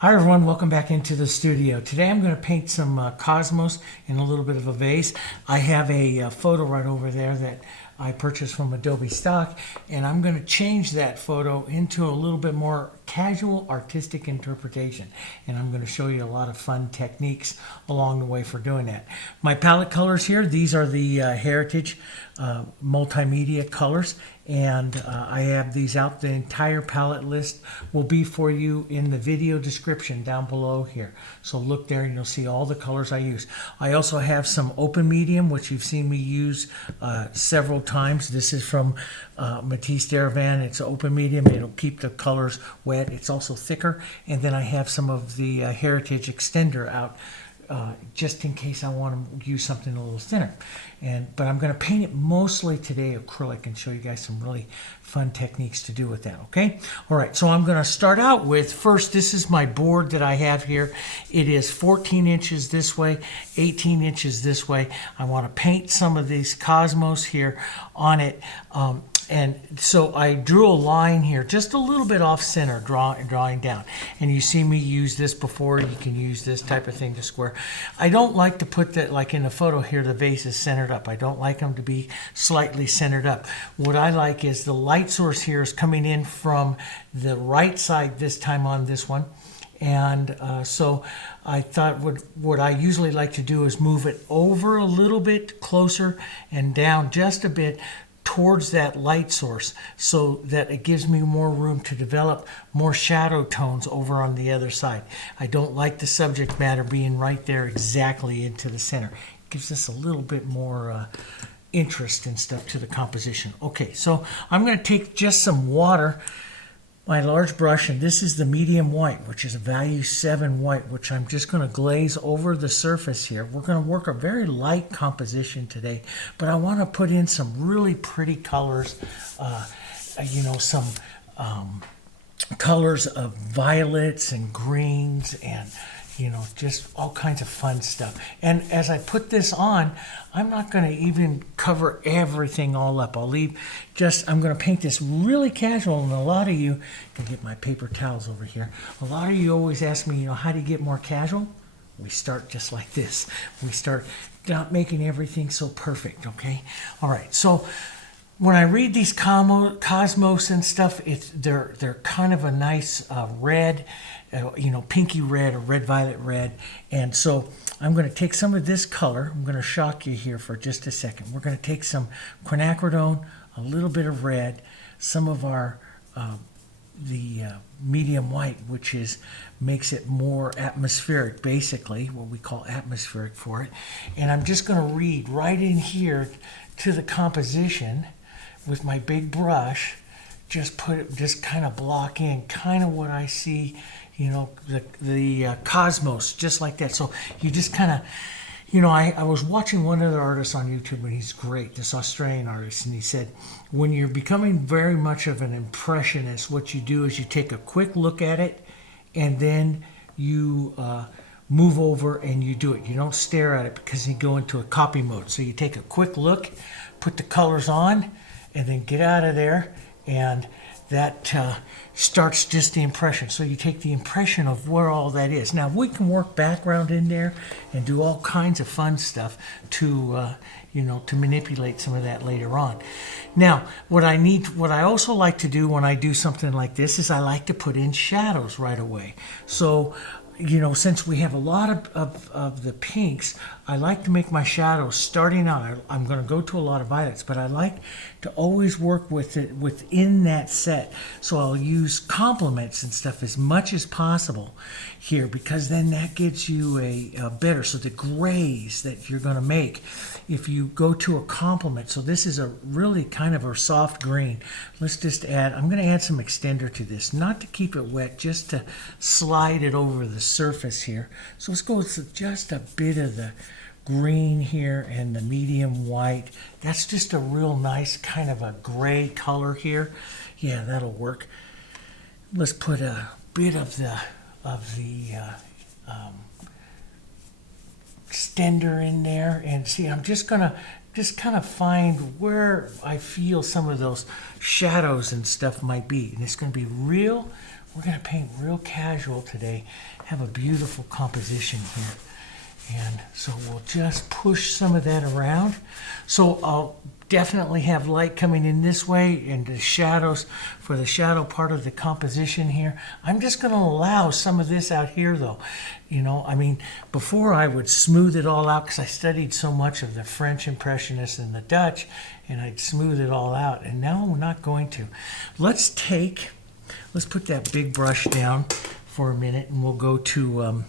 Hi everyone, welcome back into the studio. Today I'm going to paint some cosmos in a little bit of a vase. I have a photo right over there that I purchased from Adobe Stock, and I'm going to change that photo into a little bit more casual artistic interpretation. And I'm going to show you a lot of fun techniques along the way for doing that. My palette colors here, these are the Heritage MultiMedia colors, and I have these out. The entire palette list will be for you in the video description down below here. So look there and you'll see all the colors I use. I also have some open medium, which you've seen me use several times. This is from Matisse Deravan. It's open medium. It'll keep the colors wet. It's also thicker. And then I have some of the Heritage extender out just in case I want to use something a little thinner. But I'm going to paint it mostly today acrylic and show you guys some really fun techniques to do with that, okay? All right, so I'm going to start out with, first, this is my board that I have here. It is 14 inches this way, 18 inches this way. I want to paint some of these cosmos here on it. And so I drew a line here, just a little bit off center, drawing down. And you see me use this before. You can use this type of thing to square. I don't like to put that, like in the photo here, the vase is centered up. I don't like them to be slightly centered up. What I like is the light source here is coming in from the right side this time on this one. And so I thought what I usually like to do is move it over a little bit closer and down just a bit towards that light source so that it gives me more room to develop more shadow tones over on the other side. I don't like the subject matter being right there exactly into the center. It gives us a little bit more interest and stuff to the composition. Okay, so I'm going to take just some water, my large brush, and this is the medium white, which is a value 7 white, which I'm just going to glaze over the surface here. We're going to work a very light composition today, but I want to put in some really pretty colors, some colors of violets and greens and just all kinds of fun stuff. And as I put this on, I'm not going to even cover everything all up. I'm going to paint this really casual, and a lot of you, I can get my paper towels over here. A lot of you always ask me, how do you get more casual? We start just like this. We start not making everything so perfect, okay? All right, so when I read these cosmos and stuff, they're kind of a nice red, pinky red or red-violet red. And so I'm going to take some of this color. I'm going to shock you here for just a second. We're going to take some quinacridone, a little bit of red, some of our medium white, which makes it more atmospheric, basically, what we call atmospheric for it. And I'm just going to read right in here to the composition with my big brush, just kind of block in kind of what I see, the cosmos, just like that. So you just kind of, I was watching one other artist on YouTube, and he's great, this Australian artist, and he said, when you're becoming very much of an impressionist, what you do is you take a quick look at it, and then you move over and you do it. You don't stare at it because you go into a copy mode. So you take a quick look, put the colors on, and then get out of there, and that starts just the impression. So you take the impression of where all that is. Now we can work background in there and do all kinds of fun stuff to to manipulate some of that later on. Now what I also like to do when I do something like this is I like to put in shadows right away. So since we have a lot of the pinks, I like to make my shadows starting out. I'm going to go to a lot of violets, but I like to always work with it within that set. So I'll use complements and stuff as much as possible here, because then that gives you a better, so the grays that you're going to make, if you go to a complement. So this is a really kind of a soft green. Let's just I'm going to add some extender to this, not to keep it wet, just to slide it over the surface here. So let's go with just a bit of the green here and the medium white. That's just a real nice kind of a gray color here. Yeah, that'll work. Let's put a bit of the extender in there, and see, I'm just gonna kind of find where I feel some of those shadows and stuff might be, and it's going to be real we're going to paint real casual today, have a beautiful composition here. And so we'll just push some of that around. So I'll definitely have light coming in this way and the shadows for the shadow part of the composition here. I'm just going to allow some of this out here though. You know, I mean, before I would smooth it all out because I studied so much of the French Impressionists and the Dutch, and I'd smooth it all out. And now I'm not going to. Let's put that big brush down for a minute and we'll go to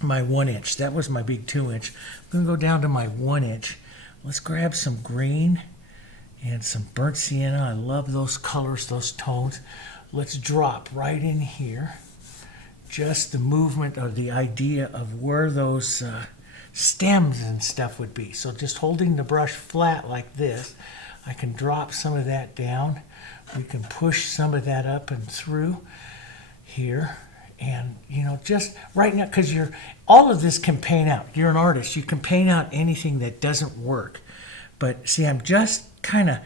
my 1-inch. That was my big 2-inch. I'm going to go down to my 1-inch. Let's grab some green and some burnt sienna. I love those colors, those tones. Let's drop right in here. Just the movement or the idea of where those stems and stuff would be. So just holding the brush flat like this, I can drop some of that down. We can push some of that up and through here. And, you know, just right now, because all of this can paint out. You're an artist. You can paint out anything that doesn't work. But see, I'm just kind of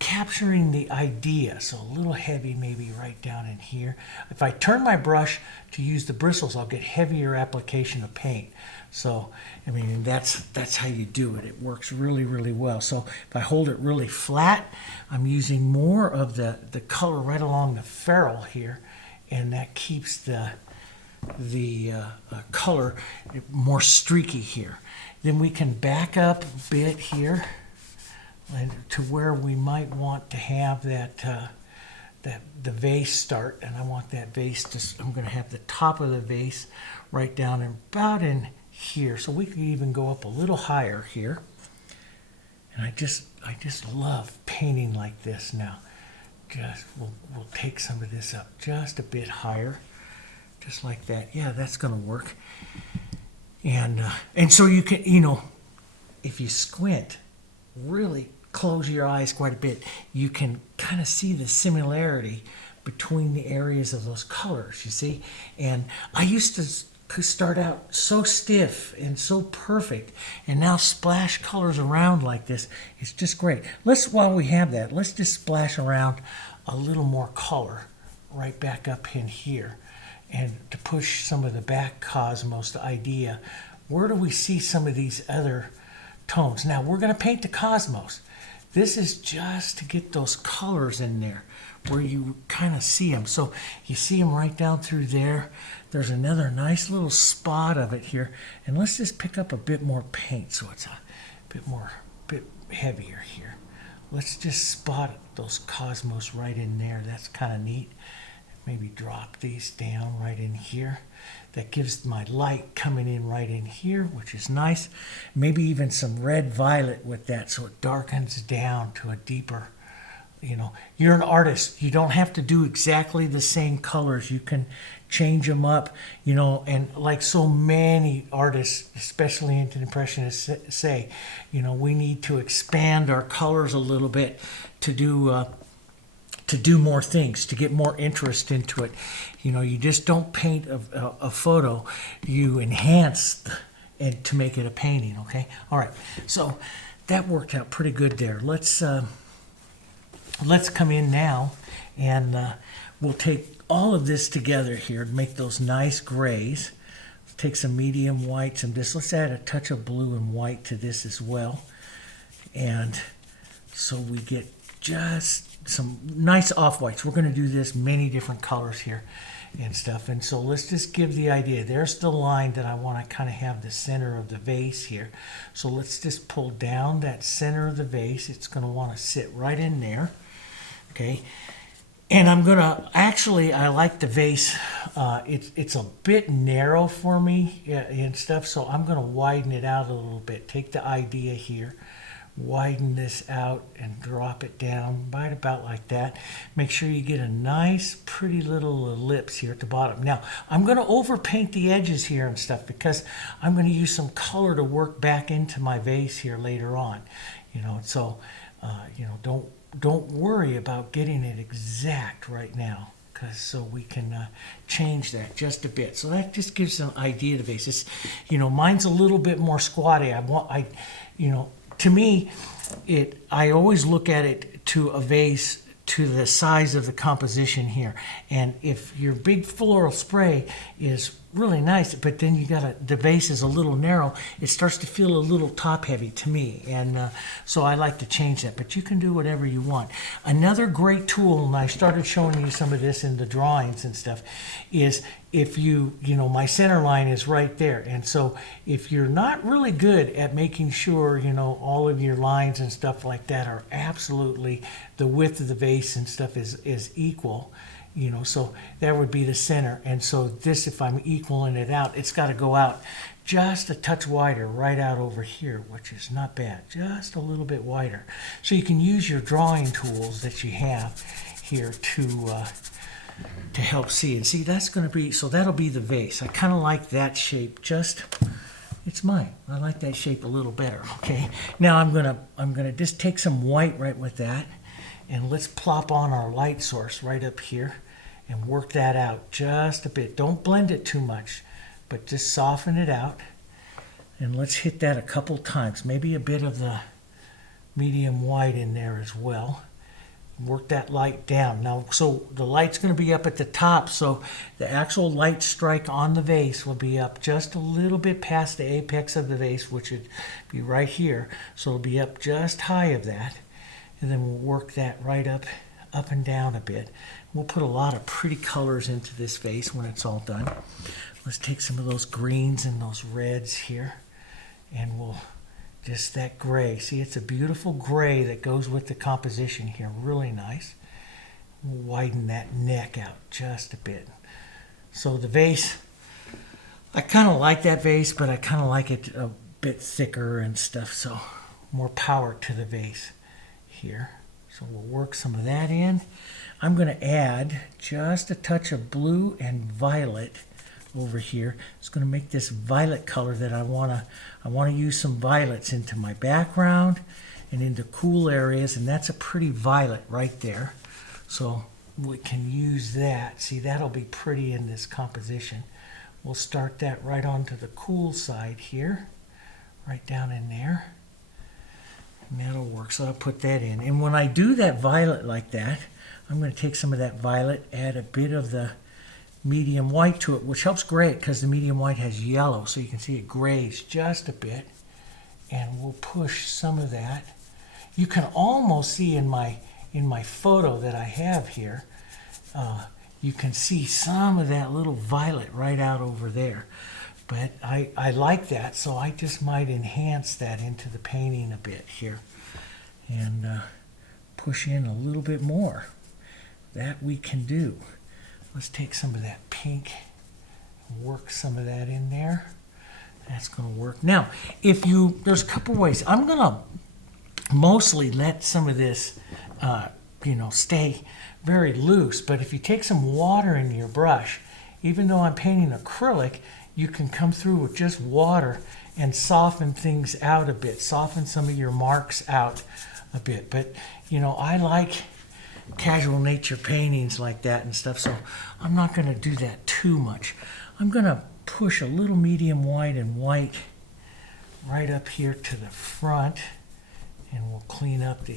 capturing the idea. So a little heavy maybe right down in here. If I turn my brush to use the bristles, I'll get heavier application of paint. So, I mean, that's how you do it. It works really, really well. So if I hold it really flat, I'm using more of the color right along the ferrule here. And that keeps the color more streaky here. Then we can back up a bit here to where we might want to have the vase start. And I want that vase I'm going to have the top of the vase right down and about in here. So we could even go up a little higher here. And I just love painting like this now. We'll take some of this up just a bit higher, just like that. Yeah, that's going to work. And so you can, you know, if you squint, really close your eyes quite a bit, you can kind of see the similarity between the areas of those colors, you see. And I used to start out so stiff and so perfect, and now splash colors around like this. It's just great. While we have that, let's just splash around a little more color right back up in here, and to push some of the back cosmos, the idea. Where do we see some of these other tones? Now we're going to paint the cosmos. This is just to get those colors in there where you kind of see them. So you see them right down through there. There's another nice little spot of it here. And let's just pick up a bit more paint so it's a bit heavier here. Let's just spot those cosmos right in there. That's kind of neat. Maybe drop these down right in here. That gives my light coming in right in here, which is nice. Maybe even some red violet with that so it darkens down to a deeper, you know. You're an artist. You don't have to do exactly the same colors. You can change them up, you know, and like so many artists, especially into Impressionists, say, you know, we need to expand our colors a little bit to do more things, to get more interest into it. You know, you just don't paint a photo, you enhance it to make it a painting, okay? All right, so that worked out pretty good there. Let's come in now and we'll take all of this together here to make those nice grays. Let's take some medium whites and let's add a touch of blue and white to this as well. And so we get just some nice off-whites. We're going to do this many different colors here and stuff. And so let's just give the idea. There's the line that I want to kind of have the center of the vase here. So let's just pull down that center of the vase. It's going to want to sit right in there. Okay. And I'm going to, actually, I like the vase. It's a bit narrow for me and stuff. So I'm going to widen it out a little bit. Take the idea here. Widen this out and drop it down right about like that. Make sure you get a nice pretty little ellipse here at the bottom. Now I'm going to overpaint the edges here and stuff because I'm going to use some color to work back into my vase here later on, you know. So you know, don't worry about getting it exact right now, because so we can change that just a bit. So that just gives an idea of the vase. It's, you know, mine's a little bit more squatty. You know, to me, I always look at it to a vase to the size of the composition here. And if your big floral spray is really nice, but then the vase is a little narrow, it starts to feel a little top heavy to me. And so I like to change that, but you can do whatever you want. Another great tool, and I started showing you some of this in the drawings and stuff, is if my center line is right there. And so if you're not really good at making sure, all of your lines and stuff like that are absolutely, the width of the vase and stuff is equal, so that would be the center. And so this, if I'm equaling it out, it's got to go out just a touch wider right out over here, which is not bad, just a little bit wider. So you can use your drawing tools that you have here to help see. And see, that's going to be, so that'll be the vase. I kind of like that shape, it's mine. I like that shape a little better, okay? Now I'm gonna just take some white right with that, and let's plop on our light source right up here and work that out just a bit. Don't blend it too much, but just soften it out. And let's hit that a couple times, maybe a bit of the medium white in there as well. Work that light down. Now, so the light's going to be up at the top, so the actual light strike on the vase will be up just a little bit past the apex of the vase, which would be right here. So it'll be up just high of that. And then we'll work that right up and down a bit. We'll put a lot of pretty colors into this vase when it's all done. Let's take some of those greens and those reds here, and we'll just that gray. See, it's a beautiful gray that goes with the composition here. Really nice. We'll widen that neck out just a bit. So the vase, I kind of like that vase, but I kind of like it a bit thicker and stuff. So more power to the vase here. So we'll work some of that in. I'm going to add just a touch of blue and violet over here. It's going to make this violet color that I want to use some violets into my background and into cool areas, and that's a pretty violet right there. So we can use that. See, that'll be pretty in this composition. We'll start that right onto the cool side here, right down in there. And that'll work. So I'll put that in. And when I do that violet like that, I'm going to take some of that violet, add a bit of the medium white to it, which helps gray it because the medium white has yellow, so you can see it grays just a bit. And we'll push some of that. You can almost see in my photo that I have here, you can see some of that little violet right out over there. But I like that, so I just might enhance that into the painting a bit here and push in a little bit more. That we can do. Let's take some of that pink and work some of that in there. That's going to work. Now, there's a couple ways. I'm going to mostly let some of this, stay very loose. But if you take some water in your brush, even though I'm painting acrylic, you can come through with just water and soften things out a bit. Soften some of your marks out a bit. But, I like casual nature paintings like that and stuff, so I'm not going to do that too much. I'm going to push a little medium white and white right up here to the front, and we'll clean up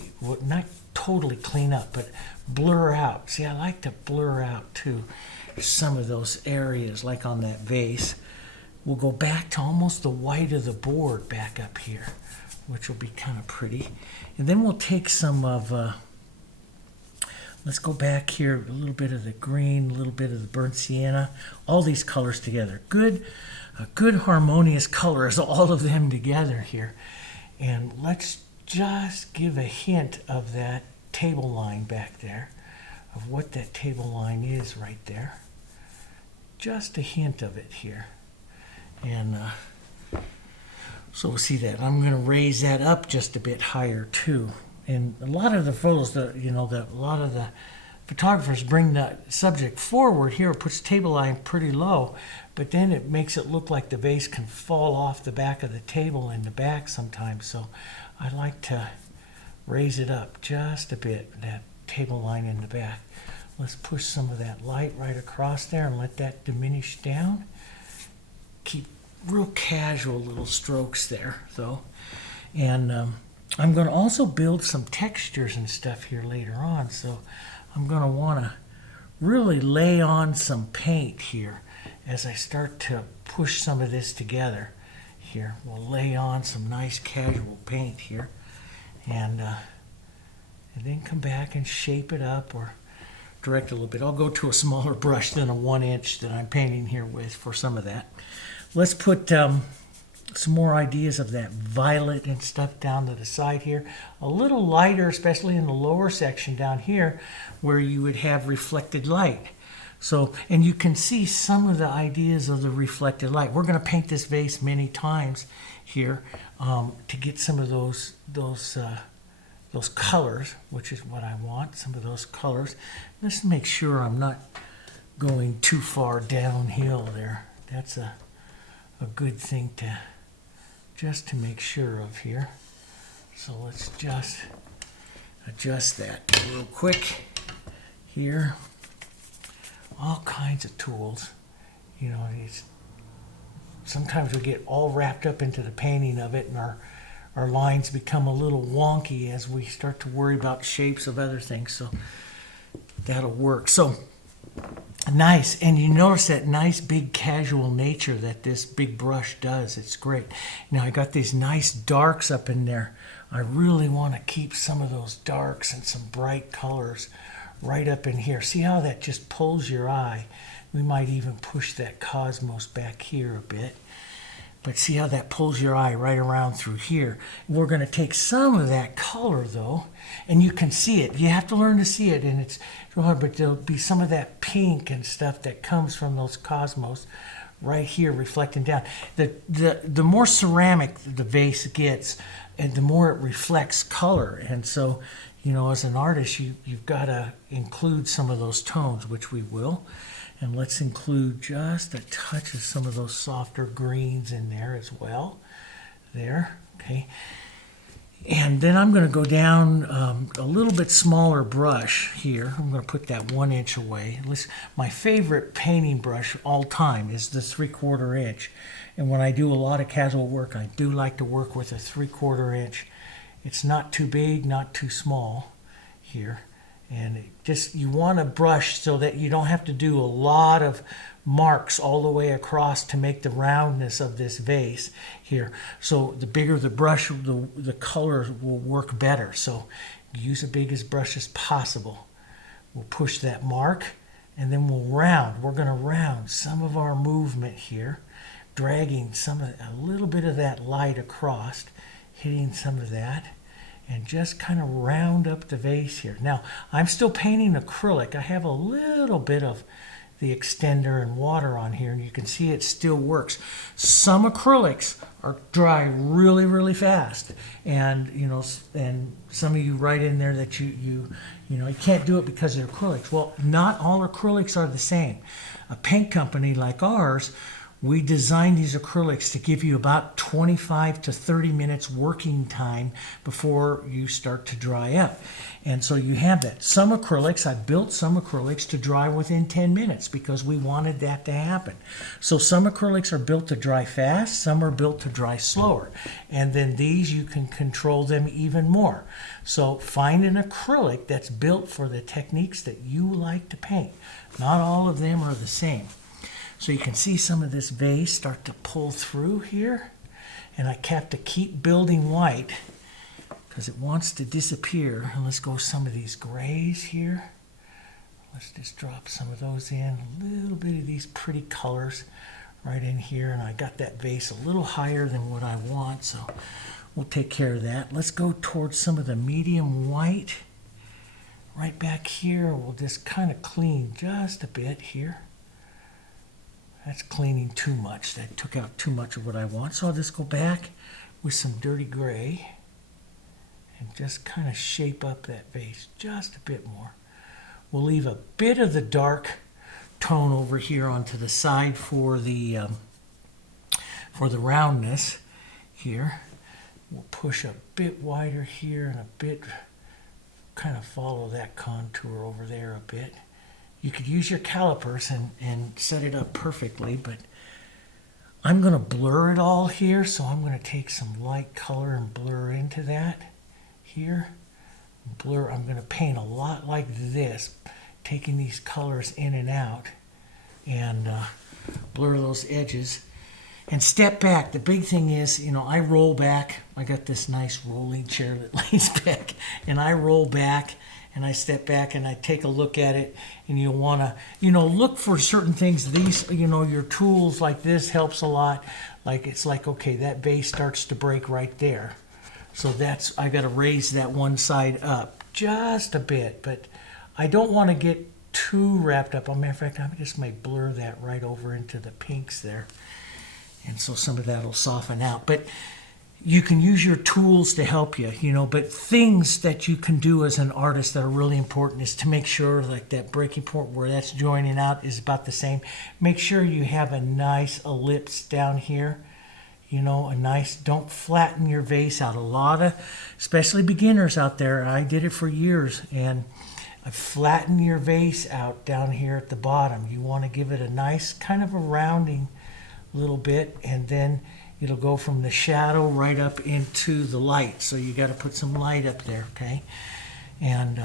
not totally clean up, but blur out. See, I like to blur out too some of those areas, like on that vase. We'll go back to almost the white of the board back up here, which will be kind of pretty. And then we'll take some of let's go back here, a little bit of the green, a little bit of the burnt sienna, all these colors together. A good harmonious color is all of them together here. And let's just give a hint of that table line back there, of what that table line is right there. Just a hint of it here. And so we'll see that. I'm going to raise that up just a bit higher too. And a lot of the photos, a lot of the photographers bring the subject forward here, it puts the table line pretty low, but then it makes it look like the vase can fall off the back of the table in the back sometimes. So I like to raise it up just a bit, that table line in the back. Let's push some of that light right across there and let that diminish down. Keep real casual little strokes there, though. And I'm going to also build some textures and stuff here later on, so I'm going to want to really lay on some paint here as I start to push some of this together here. We'll lay on some nice casual paint here, and then come back and shape it up or direct a little bit. I'll go to a smaller brush than a 1-inch that I'm painting here with for some of that. Let's put some more ideas of that violet and stuff down to the side here. A little lighter, especially in the lower section down here where you would have reflected light. So, and you can see some of the ideas of the reflected light. We're going to paint this vase many times here to get some of those colors, which is what I want, some of those colors. Let's make sure I'm not going too far downhill there. That's a good thing just to make sure of here. So let's just adjust that real quick here. All kinds of tools. You know, sometimes we get all wrapped up into the painting of it, and our lines become a little wonky as we start to worry about shapes of other things. So that'll work. So nice, and you notice that nice big casual nature that this big brush does. It's great. Now I got these nice darks up in there. I really want to keep some of those darks and some bright colors right up in here. See how that just pulls your eye? We might even push that cosmos back here a bit. But see how that pulls your eye right around through here. We're going to take some of that color though, and you can see it. You have to learn to see it, and it's real hard, but there'll be some of that pink and stuff that comes from those cosmos right here reflecting down. The more ceramic the vase gets, and the more it reflects color. And so, you know, as an artist, you've got to include some of those tones, which we will. And let's include just a touch of some of those softer greens in there as well. There, okay. And then I'm going to go down a little bit smaller brush here. I'm going to put that 1 inch away. My favorite painting brush all time is the 3/4 inch. And when I do a lot of casual work, I do like to work with a 3/4 inch. It's not too big, not too small here. And you want to brush so that you don't have to do a lot of marks all the way across to make the roundness of this vase here. So the bigger the brush, the color will work better. So use the biggest brush as possible. We'll push that mark, and then we'll round. We're going to round some of our movement here, dragging a little bit of that light across, hitting some of that, and just kind of round up the vase here. Now, I'm still painting acrylic. I have a little bit of the extender and water on here, and you can see it still works. Some acrylics are dry really, really fast, and and some of you write in there that you can't do it because they're acrylics. Well, not all acrylics are the same. A paint company like ours, we designed these acrylics to give you about 25 to 30 minutes working time before you start to dry up. And so you have that. Some acrylics, I built some acrylics to dry within 10 minutes because we wanted that to happen. So some acrylics are built to dry fast, some are built to dry slower. And then these, you can control them even more. So find an acrylic that's built for the techniques that you like to paint. Not all of them are the same. So you can see some of this vase start to pull through here. And I have to keep building white because it wants to disappear. And let's go some of these grays here. Let's just drop some of those in. A little bit of these pretty colors right in here. And I got that vase a little higher than what I want, so we'll take care of that. Let's go towards some of the medium white. Right back here, we'll just kind of clean just a bit here. That's cleaning too much. That took out too much of what I want. So I'll just go back with some dirty gray and just kind of shape up that vase just a bit more. We'll leave a bit of the dark tone over here onto the side for the roundness here. We'll push a bit wider here and a bit, kind of follow that contour over there a bit. You could use your calipers and set it up perfectly, but I'm going to blur it all here, so I'm going to take some light color and blur into that. here. Blur, I'm going to paint a lot like this, taking these colors in and out, and blur those edges. And step back. The big thing is, you know, I roll back. I got this nice rolling chair that lays back, and I roll back, and I step back, and I take a look at it, and you want to, you know, look for certain things. These, you know, your tools like this helps a lot. Like, it's like, okay, that vase starts to break right there. So that's, I got to raise that one side up just a bit, but I don't want to get too wrapped up. As a matter of fact, I just may blur that right over into the pinks there. And so some of that will soften out. But you can use your tools to help you, you know, but things that you can do as an artist that are really important is to make sure like that breaking point where that's joining out is about the same. Make sure you have a nice ellipse down here. You know, a nice, don't flatten your vase out. A lot of, especially beginners out there, I did it for years, and I flatten your vase out down here at the bottom. You want to give it a nice kind of a rounding little bit, and then it'll go from the shadow right up into the light. So you got to put some light up there, okay? And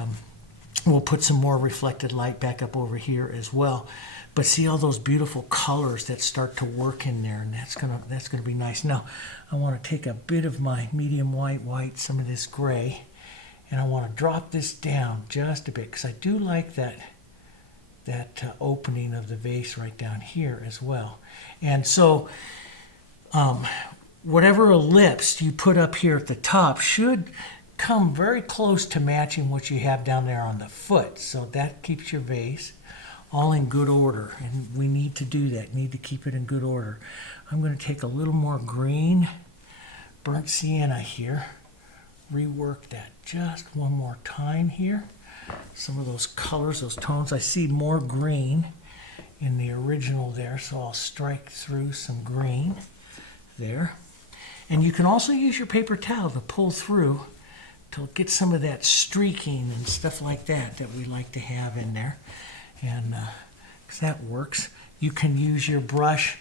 we'll put some more reflected light back up over here as well. But see all those beautiful colors that start to work in there, and that's gonna be nice. Now, I want to take a bit of my medium white, some of this gray, and I want to drop this down just a bit because I do like that opening of the vase right down here as well. And so, whatever ellipse you put up here at the top should come very close to matching what you have down there on the foot. So that keeps your vase all in good order, and we need to do that, need to keep it in good order. I'm going to take a little more green, burnt sienna here, rework that just one more time here. Some of those colors, those tones, I see more green in the original there, so I'll strike through some green there. And you can also use your paper towel to pull through to get some of that streaking and stuff like that that we like to have in there. And because that works. You can use your brush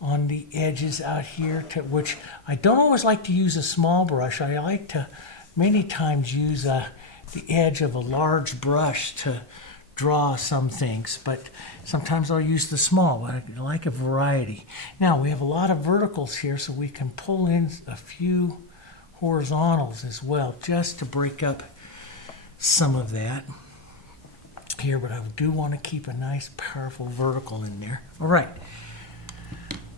on the edges out here, which I don't always like to use a small brush. I like to many times use the edge of a large brush to draw some things, but sometimes I'll use the small. I like a variety. Now we have a lot of verticals here, so we can pull in a few horizontals as well, just to break up some of that here, but I do want to keep a nice powerful vertical in there. All right,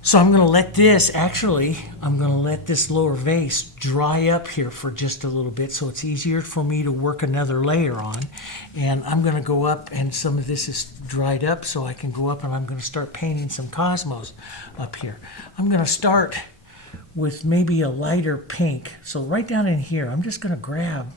so I'm going to let this, I'm going to let this lower vase dry up here for just a little bit so it's easier for me to work another layer on. And I'm going to go up, and some of this is dried up, so I can go up and I'm going to start painting some cosmos up here. I'm going to start with maybe a lighter pink. So right down in here, I'm just going to grab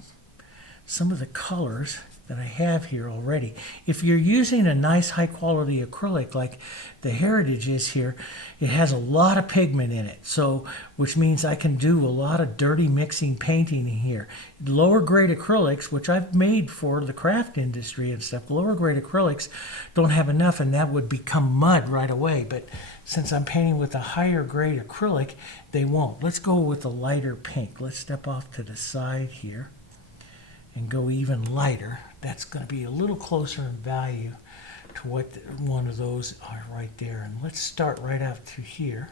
some of the colors that I have here already. If you're using a nice high quality acrylic like the Heritage is here, it has a lot of pigment in it, so which means I can do a lot of dirty mixing painting in here. Lower grade acrylics, which I've made for the craft industry and stuff, lower grade acrylics don't have enough, and that would become mud right away. But since I'm painting with a higher grade acrylic, they won't. Let's go with a lighter pink. Let's step off to the side here and go even lighter. That's going to be a little closer in value to what one of those are right there. And let's start right out through here.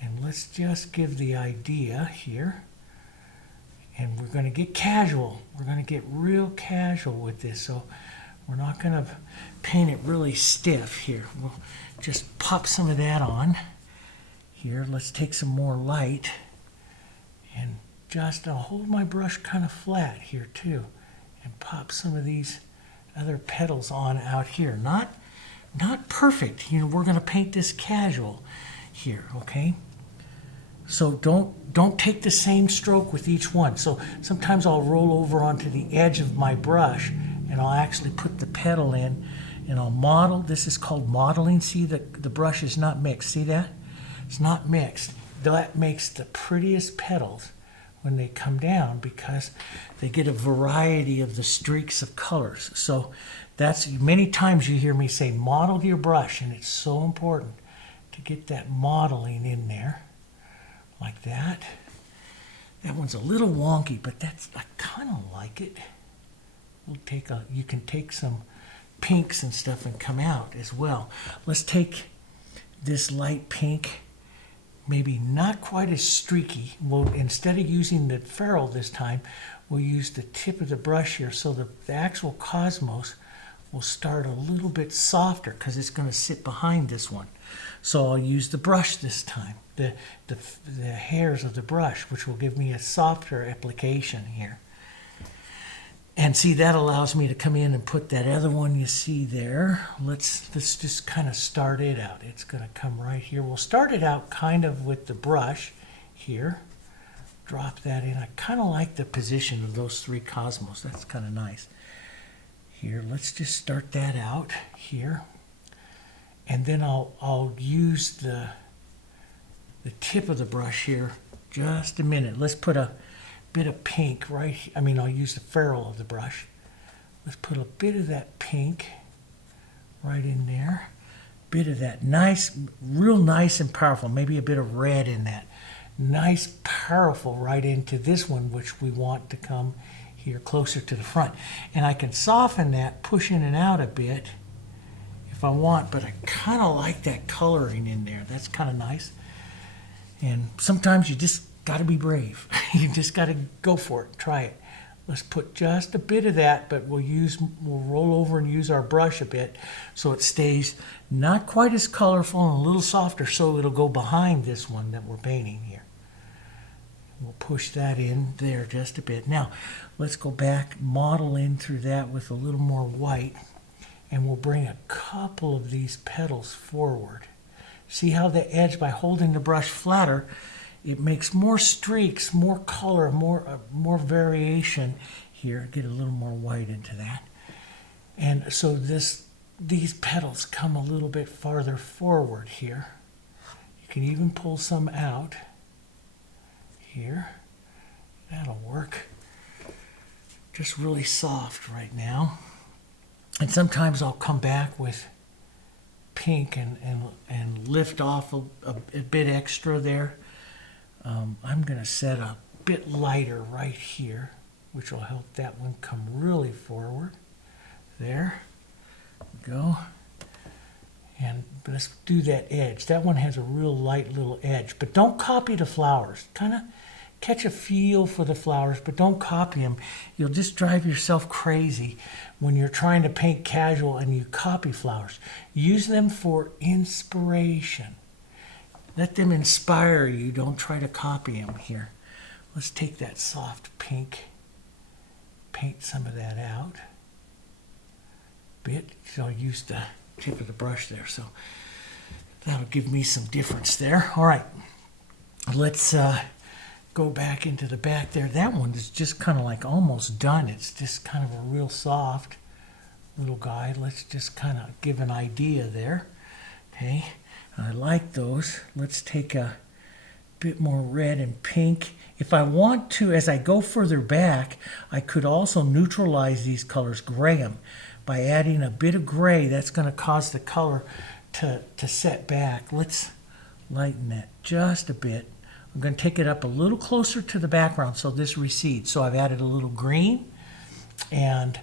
And let's just give the idea here. And we're going to get casual. We're going to get real casual with this. So we're not going to paint it really stiff here. We'll just pop some of that on here. Let's take some more light. And just I'll hold my brush kind of flat here too, and pop some of these other petals on out here. Not perfect. You know, we're going to paint this casual here, okay? So don't take the same stroke with each one. So sometimes I'll roll over onto the edge of my brush, and I'll actually put the petal in, and I'll model. This is called modeling. See, the brush is not mixed. See that? It's not mixed. That makes the prettiest petals when they come down, because they get a variety of the streaks of colors. So that's, many times you hear me say model your brush, and it's so important to get that modeling in there like that. That one's a little wonky, but I kind of like it. You can take some pinks and stuff and come out as well. Let's take this light pink, maybe not quite as streaky. Well, instead of using the ferrule this time, we'll use the tip of the brush here, so the actual cosmos will start a little bit softer because it's going to sit behind this one. So I'll use the brush this time, the hairs of the brush, which will give me a softer application here. And see, that allows me to come in and put that other one you see there. Let's just kind of start it out. It's going to come right here. We'll start it out kind of with the brush here. Drop that in. I kind of like the position of those three cosmos. That's kind of nice. Here, let's just start that out here. And then I'll use the tip of the brush here just a minute. Let's put a bit of pink right here. I'll use the ferrule of the brush. Let's put a bit of that pink right in there. Bit of that nice, real nice and powerful. Maybe a bit of red in that. Nice, powerful right into this one, which we want to come here closer to the front. And I can soften that, push in and out a bit if I want, but I kind of like that coloring in there. That's kind of nice. And sometimes you just got to be brave. You just got to go for it, try it. Let's put just a bit of that, but we'll roll over and use our brush a bit so it stays not quite as colorful and a little softer, so it'll go behind this one that we're painting here. We'll push that in there just a bit. Now, let's go back, model in through that with a little more white, and we'll bring a couple of these petals forward. See how the edge, by holding the brush flatter, it makes more streaks, more color, more variation here. Get a little more white into that. And so these petals come a little bit farther forward here. You can even pull some out here. That'll work. Just really soft right now. And sometimes I'll come back with pink and lift off a bit extra there. I'm going to set a bit lighter right here, which will help that one come really forward. There we go. And let's do that edge. That one has a real light little edge, but don't copy the flowers. Kind of catch a feel for the flowers, but don't copy them. You'll just drive yourself crazy when you're trying to paint casual and you copy flowers. Use them for inspiration. Let them inspire you. Don't try to copy them here. Let's take that soft pink, paint some of that out a bit. So I'll use the tip of the brush there. So that'll give me some difference there. All right, let's go back into the back there. That one is just kind of like almost done. It's just kind of a real soft little guy. Let's just kind of give an idea there. Okay. I like those. Let's take a bit more red and pink. If I want to, as I go further back, I could also neutralize these colors, gray them, by adding a bit of gray. That's going to cause the color to set back. Let's lighten that just a bit. I'm going to take it up a little closer to the background so this recedes. So I've added a little green and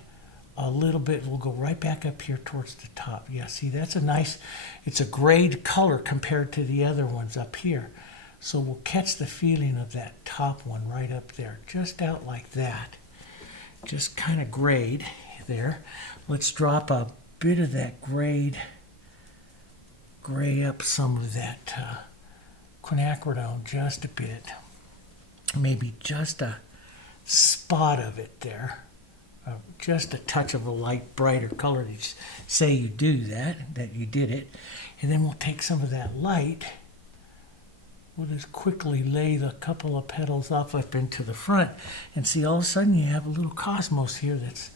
a little bit, we'll go right back up here towards the top. Yeah, see, that's a nice, it's a grayed color compared to the other ones up here. So we'll catch the feeling of that top one right up there, just out like that. Just kind of grayed there. Let's drop a bit of that gray up some of that quinacridone just a bit. Maybe just a spot of it there. Just a touch of a light, brighter color to say you do that you did it. And then we'll take some of that light. We'll just quickly lay the couple of petals up into the front. And see, all of a sudden you have a little cosmos here that's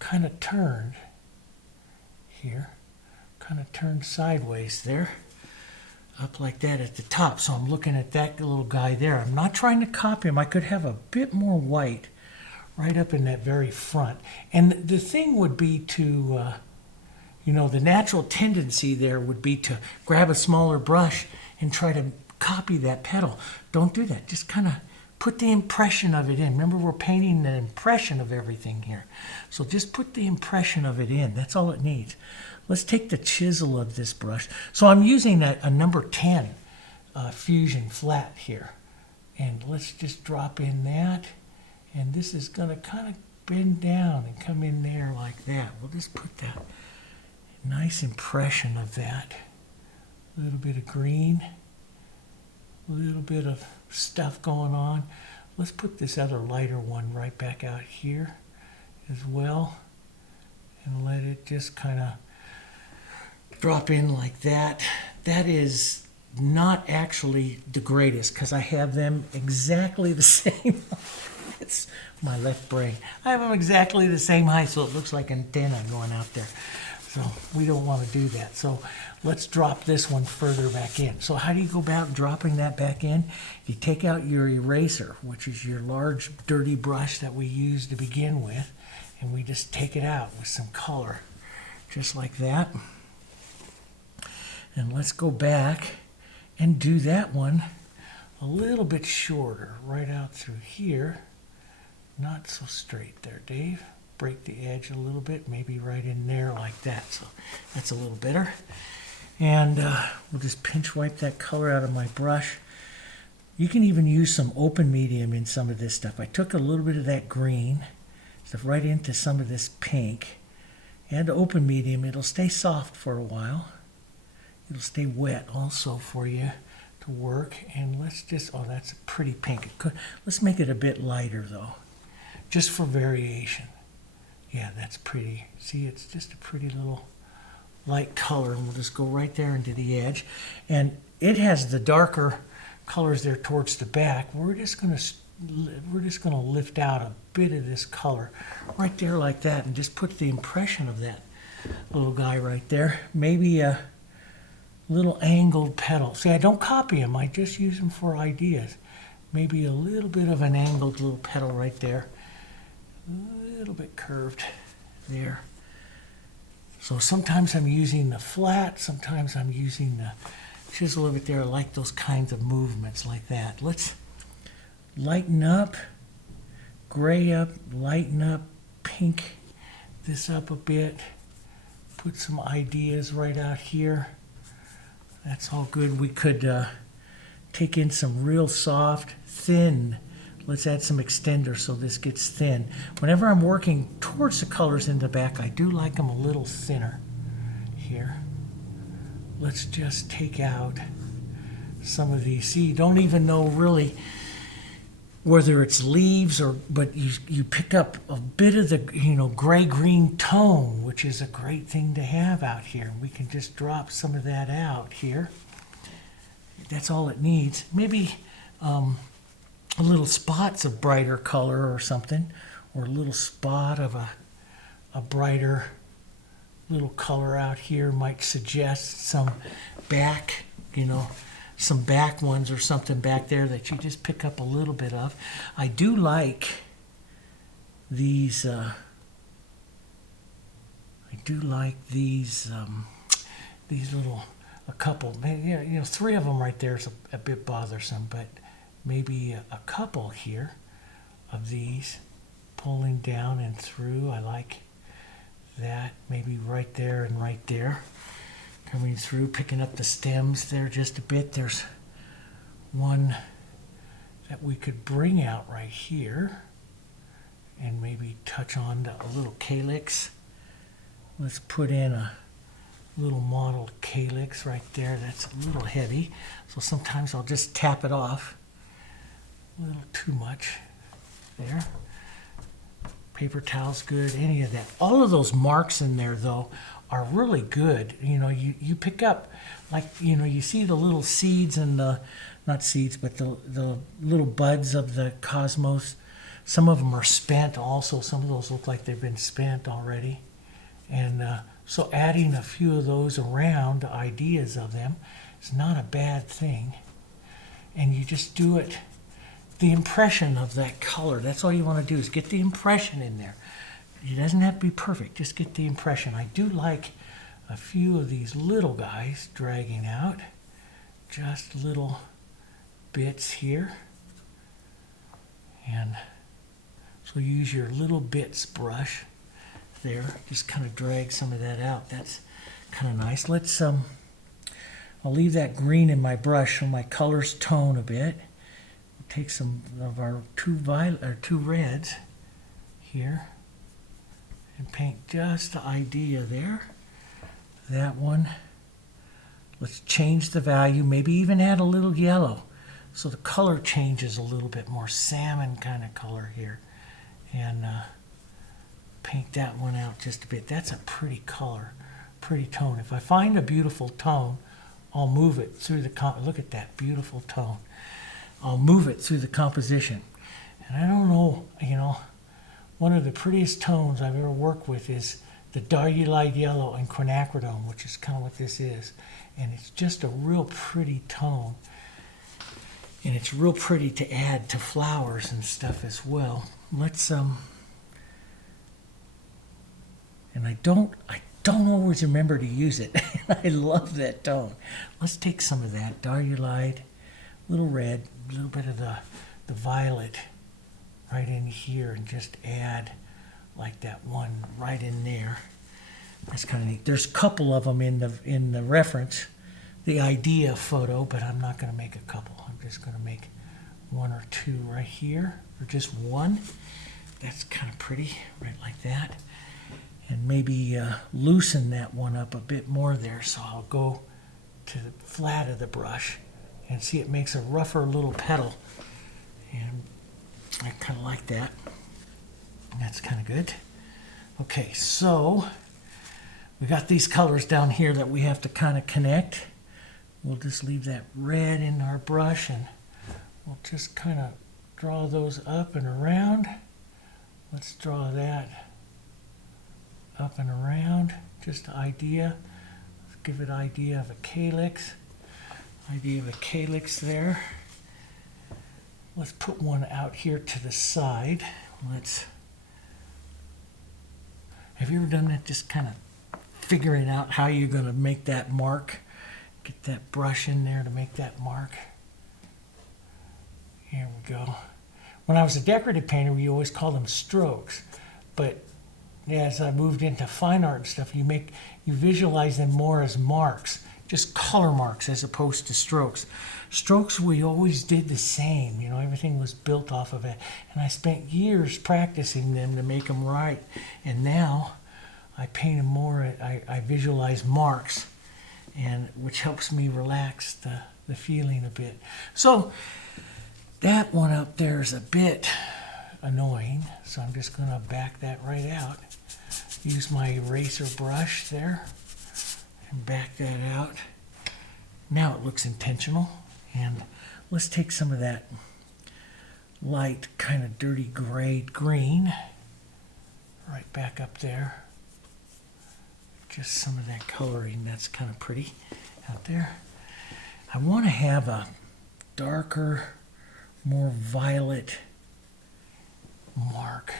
kind of turned here. Kind of turned sideways there. Up like that at the top. So I'm looking at that little guy there. I'm not trying to copy him. I could have a bit more white right up in that very front. And the thing would be to, the natural tendency there would be to grab a smaller brush and try to copy that petal. Don't do that. Just kind of put the impression of it in. Remember, we're painting an impression of everything here. So just put the impression of it in. That's all it needs. Let's take the chisel of this brush. So I'm using a number 10 Fusion flat here. And let's just drop in that. And this is going to kind of bend down and come in there like that. We'll just put that nice impression of that. A little bit of green. A little bit of stuff going on. Let's put this other lighter one right back out here as well. And let it just kind of drop in like that. That is not actually the greatest because I have them exactly the same. It's my left brain. I have them exactly the same height, so it looks like an antenna going out there. So we don't want to do that. So let's drop this one further back in. So how do you go about dropping that back in? You take out your eraser, which is your large dirty brush that we used to begin with, and we just take it out with some color, just like that. And let's go back and do that one a little bit shorter, right out through here. Not so straight there, Dave. Break the edge a little bit, maybe right in there like that. So that's a little better. And we'll just pinch wipe that color out of my brush. You can even use some open medium in some of this stuff. I took a little bit of that green, stuff right into some of this pink. And open medium, it'll stay soft for a while. It'll stay wet also for you to work. And let's just, oh, that's a pretty pink. Let's make it a bit lighter though, just for variation. Yeah, that's pretty. See, it's just a pretty little light color, and we'll just go right there into the edge. And it has the darker colors there towards the back. We're just gonna lift out a bit of this color right there like that, and just put the impression of that little guy right there. Maybe a little angled petal. See, I don't copy them. I just use them for ideas. Maybe a little bit of an angled little petal right there. A little bit curved there. So sometimes I'm using the flat, sometimes I'm using the chisel over there. I like those kinds of movements like that. Let's lighten up, gray up, lighten up, pink this up a bit. Put some ideas right out here. That's all good. We could take in some real soft, thin. Let's add some extender so this gets thin. Whenever I'm working towards the colors in the back, I do like them a little thinner here. Let's just take out some of these. See, you don't even know really whether it's leaves or, but you pick up a bit of the, gray-green tone, which is a great thing to have out here. We can just drop some of that out here. That's all it needs. Maybe little spots of brighter color or something, or a little spot of a brighter little color out here might suggest some back, some back ones or something back there that you just pick up a little bit of. I do like these, these little, a couple, maybe, 3 of them right there is a bit bothersome, but maybe a couple here of these pulling down and through. I like that. Maybe right there and right there. Coming through, picking up the stems there just a bit. There's one that we could bring out right here and maybe touch on a little calyx. Let's put in a little mottled calyx right there. That's a little heavy, so sometimes I'll just tap it off. A little too much there. Paper towel's good, any of that. All of those marks in there, though, are really good. You pick up, like, you see the little seeds and the, not seeds, but the little buds of the cosmos. Some of them are spent also. Some of those look like they've been spent already. And so adding a few of those around, ideas of them, is not a bad thing. And you just do it. The impression of that color, that's all you want to do is get the impression in there. It doesn't have to be perfect, just get the impression. I do like a few of these little guys dragging out, just little bits here. And so use your little bits brush there, just kind of drag some of that out. That's kind of nice. Let's I'll leave that green in my brush so my colors tone a bit. We'll take some of our two reds here and paint just the idea there. That one. Let's change the value, maybe even add a little yellow so the color changes a little bit more, salmon kind of color here. And paint that one out just a bit. That's a pretty color, pretty tone. If I find a beautiful tone, I'll move it through the look at that beautiful tone. I'll move it through the composition. And I don't know, you know, one of the prettiest tones I've ever worked with is the Diarylide Yellow and Quinacridone, which is kind of what this is. And it's just a real pretty tone. And it's real pretty to add to flowers and stuff as well. Let's and I don't always remember to use it. I love that tone. Let's take some of that Diarylide, little red, a little bit of the violet right in here, and just add like that one right in there. That's kind of neat. There's a couple of them in the reference, the idea photo, but I'm not going to make a couple. I'm just going to make one or two right here, or just one. That's kind of pretty, right like that. And maybe loosen that one up a bit more there. So I'll go to the flat of the brush and see it makes a rougher little petal. And I kind of like that. That's kind of good. Okay, so we got these colors down here that we have to kind of connect. We'll just leave that red in our brush and we'll just kind of draw those up and around. Let's draw that up and around, just the idea. Let's give it idea of a calyx. Idea of a calyx there. Let's put one out here to the side. Have you ever done that, just kind of figuring out how you're going to make that mark? Get that brush in there to make that mark. Here we go. When I was a decorative painter, we always called them strokes, but as I moved into fine art and stuff, you visualize them more as marks, just color marks as opposed to strokes. Strokes, we always did the same, you know, everything was built off of it. And I spent years practicing them to make them right. And now I paint them more, I visualize marks, and which helps me relax the feeling a bit. So that one up there is a bit annoying, so I'm just going to back that right out. Use my eraser brush there and back that out. Now it looks intentional. And let's take some of that light, kind of dirty gray green right back up there. Just some of that coloring, that's kind of pretty out there. I want to have a darker, more violet mark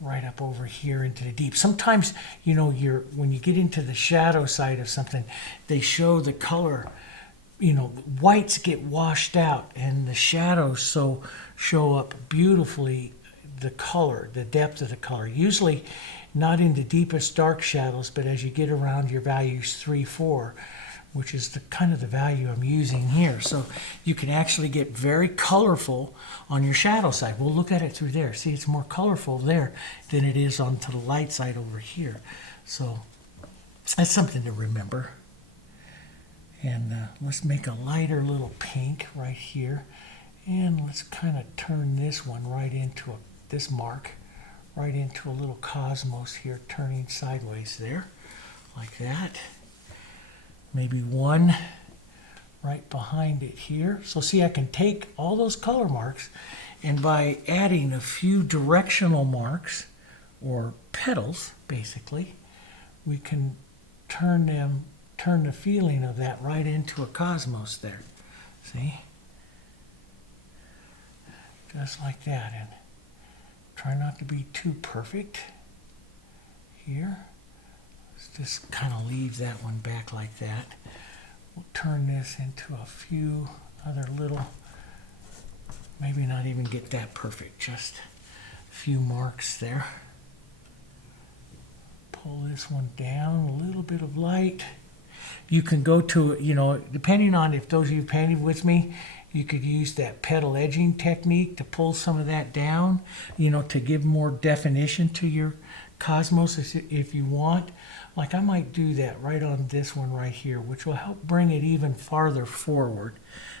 right up over here into the deep. Sometimes, you know, when you get into the shadow side of something, they show the color, you know, whites get washed out and the shadows so show up beautifully, the color, the depth of the color. Usually not in the deepest dark shadows, but as you get around your values 3, 4, which is the kind of the value I'm using here. So you can actually get very colorful on your shadow side. We'll look at it through there. See, it's more colorful there than it is onto the light side over here. So that's something to remember. And let's make a lighter little pink right here. And let's kind of turn this one right into this mark, right into a little cosmos here, turning sideways there, like that. Maybe one right behind it here. So see, I can take all those color marks, and by adding a few directional marks, or petals, basically, we can turn the feeling of that right into a cosmos there. See? Just like that. And try not to be too perfect here. Let's just kind of leave that one back like that. We'll turn this into a few other little maybe not even get that perfect, just a few marks there. Pull this one down, a little bit of light. You can go to, you know, depending on if those of you painted with me, you could use that petal edging technique to pull some of that down, you know, to give more definition to your cosmos if you want. Like I might do that right on this one right here, which will help bring it even farther forward.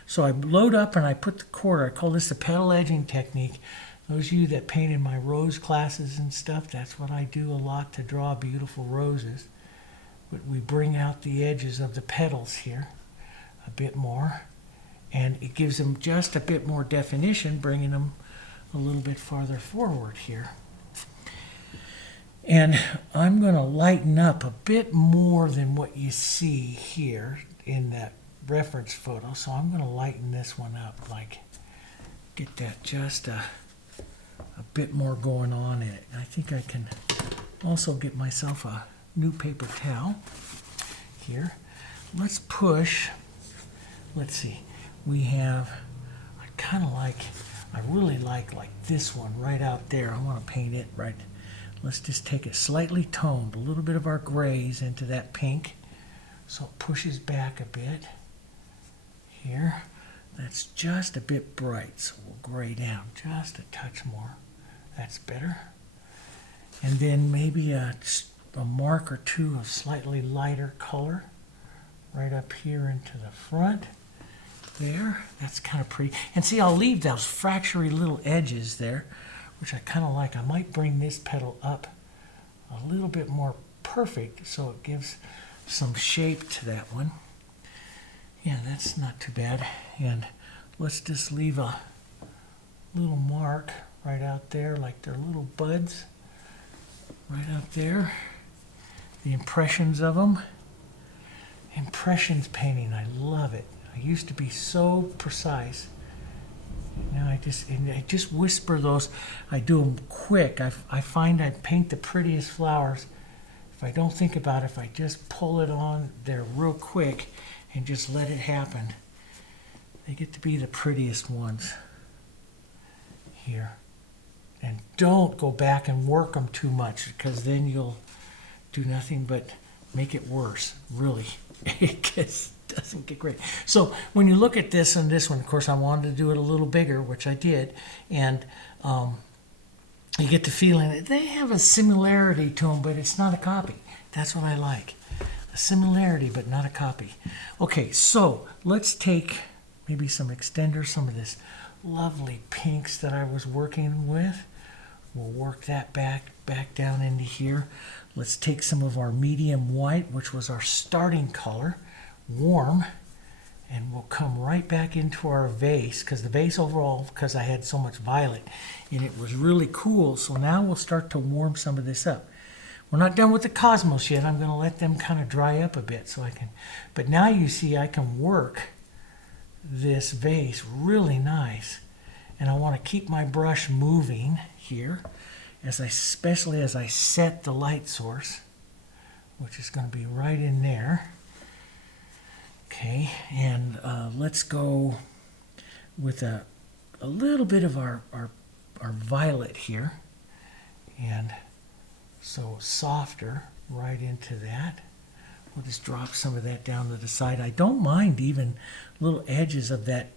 So I load up and I put the quarter. I call this the petal edging technique. Those of you that paint in my rose classes and stuff, that's what I do a lot to draw beautiful roses. But we bring out the edges of the petals here a bit more, and it gives them just a bit more definition, bringing them a little bit farther forward here. And I'm going to lighten up a bit more than what you see here in that reference photo. So I'm going to lighten this one up, like get that just a bit more going on in it. I think I can also get myself a new paper towel here. Let's push, let's see, we have, I really like this one right out there. I want to paint it right. Let's just take it slightly toned, a little bit of our grays into that pink, so it pushes back a bit here. That's just a bit bright, so we'll gray down just a touch more. That's better. And then maybe a mark or two of slightly lighter color right up here into the front. There, that's kind of pretty. And see, I'll leave those fractury little edges there, which I kind of like. I might bring this petal up a little bit more perfect so it gives some shape to that one. Yeah, that's not too bad. And let's just leave a little mark right out there, like they're little buds right out there. The impressions of them. Impressions painting, I love it. I used to be so precise. Now I just whisper those. I do them quick. I find I paint the prettiest flowers if I don't think about it, if I just pull it on there real quick and just let it happen. They get to be the prettiest ones here. And don't go back and work them too much, because then you'll do nothing but make it worse, really. It doesn't get great. So when you look at this and this one, of course I wanted to do it a little bigger, which I did, and you get the feeling that they have a similarity to them, but it's not a copy. That's what I like. A similarity, but not a copy. Okay, so let's take maybe some extender, some of this lovely pinks that I was working with. We'll work that back down into here. Let's take some of our medium white, which was our starting color, warm, and we'll come right back into our vase, because the vase overall, because I had so much violet, and it was really cool. So now we'll start to warm some of this up. We're not done with the cosmos yet. I'm going to let them kind of dry up a bit so I can, but now you see I can work this vase really nice. And I want to keep my brush moving here, especially as I set the light source, which is going to be right in there. Okay, and let's go with a little bit of our violet here, and so softer right into that. We'll just drop some of that down to the side. I don't mind even little edges of that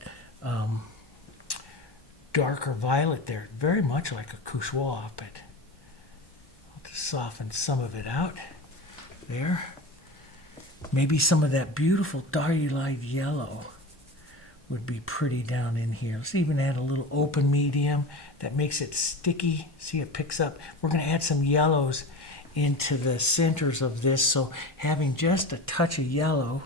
darker violet there, very much like a couchoir, but I'll just soften some of it out there. Maybe some of that beautiful Diarylide Yellow would be pretty down in here. Let's even add a little open medium that makes it sticky. See, it picks up. We're going to add some yellows into the centers of this, so having just a touch of yellow,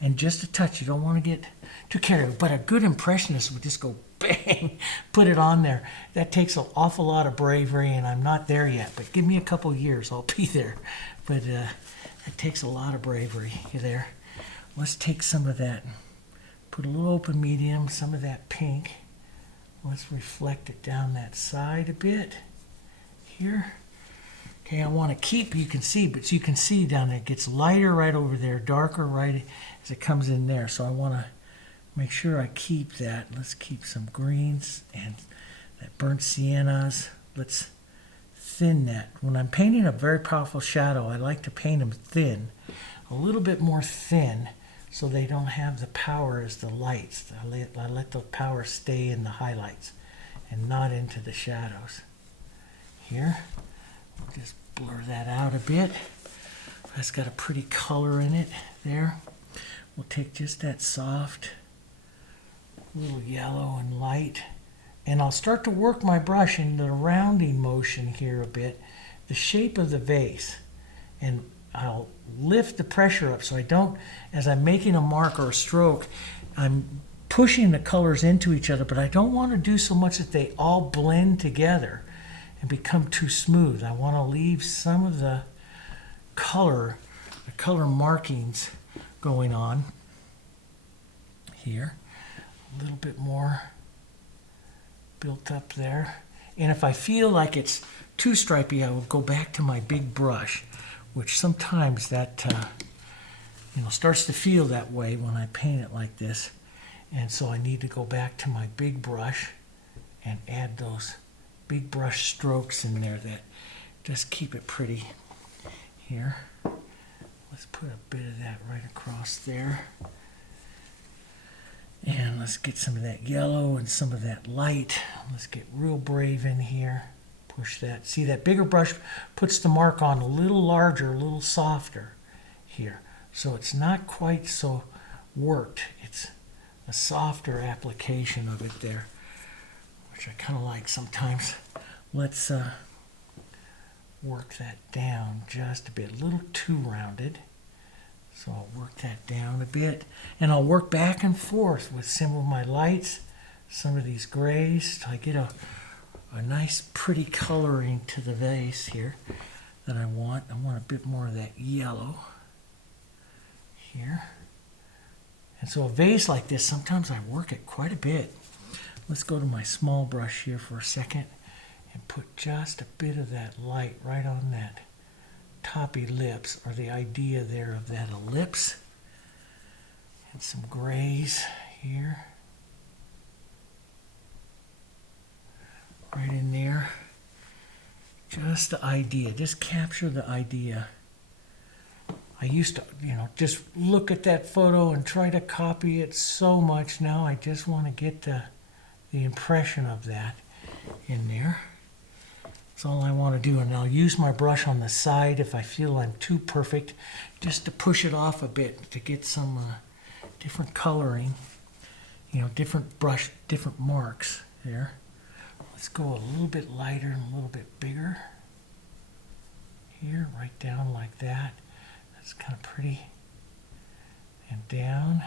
and just a touch, you don't want to get too carried away, but a good impressionist would just go bang, put it on there. That takes an awful lot of bravery, and I'm not there yet, but give me a couple years, I'll be there. But it takes a lot of bravery there. Let's take some of that, put a little open medium, some of that pink. Let's reflect it down that side a bit here. Okay, I want to keep, you can see, but you can see down there, it gets lighter right over there, darker right as it comes in there. So I want to make sure I keep that. Let's keep some greens and that burnt siennas. Let's thin that. When I'm painting a very powerful shadow, I like to paint them thin, a little bit more thin, so they don't have the power as the lights. I let the power stay in the highlights and not into the shadows. Here, we'll just blur that out a bit. That's got a pretty color in it there. We'll take just that soft little yellow and light, and I'll start to work my brush in the rounding motion here a bit, the shape of the vase, and I'll lift the pressure up so I don't, as I'm making a mark or a stroke, I'm pushing the colors into each other, but I don't want to do so much that they all blend together and become too smooth. I want to leave some of the color markings going on here. A little bit more built up there. And if I feel like it's too stripy, I will go back to my big brush, which sometimes that starts to feel that way when I paint it like this. And so I need to go back to my big brush and add those big brush strokes in there that just keep it pretty here. Let's put a bit of that right across there. And let's get some of that yellow and some of that light. Let's get real brave in here. Push that. See, that bigger brush puts the mark on a little larger, a little softer here. So it's not quite so worked. It's a softer application of it there, which I kind of like sometimes. Let's work that down just a bit. A little too rounded. So I'll work that down a bit, and I'll work back and forth with some of my lights, some of these grays, till I get a nice pretty coloring to the vase here that I want. I want a bit more of that yellow here. And so a vase like this, sometimes I work it quite a bit. Let's go to my small brush here for a second and put just a bit of that light right on that top ellipse, or the idea there of that ellipse, and some grays here right in there. Just the idea, just capture the idea. I used to just look at that photo and try to copy it so much. Now I just want to get the impression of that in there. That's all I want to do, and I'll use my brush on the side if I feel I'm too perfect, just to push it off a bit to get some different coloring, different brush, different marks there. Let's go a little bit lighter and a little bit bigger here, right down like that. That's kind of pretty. And down.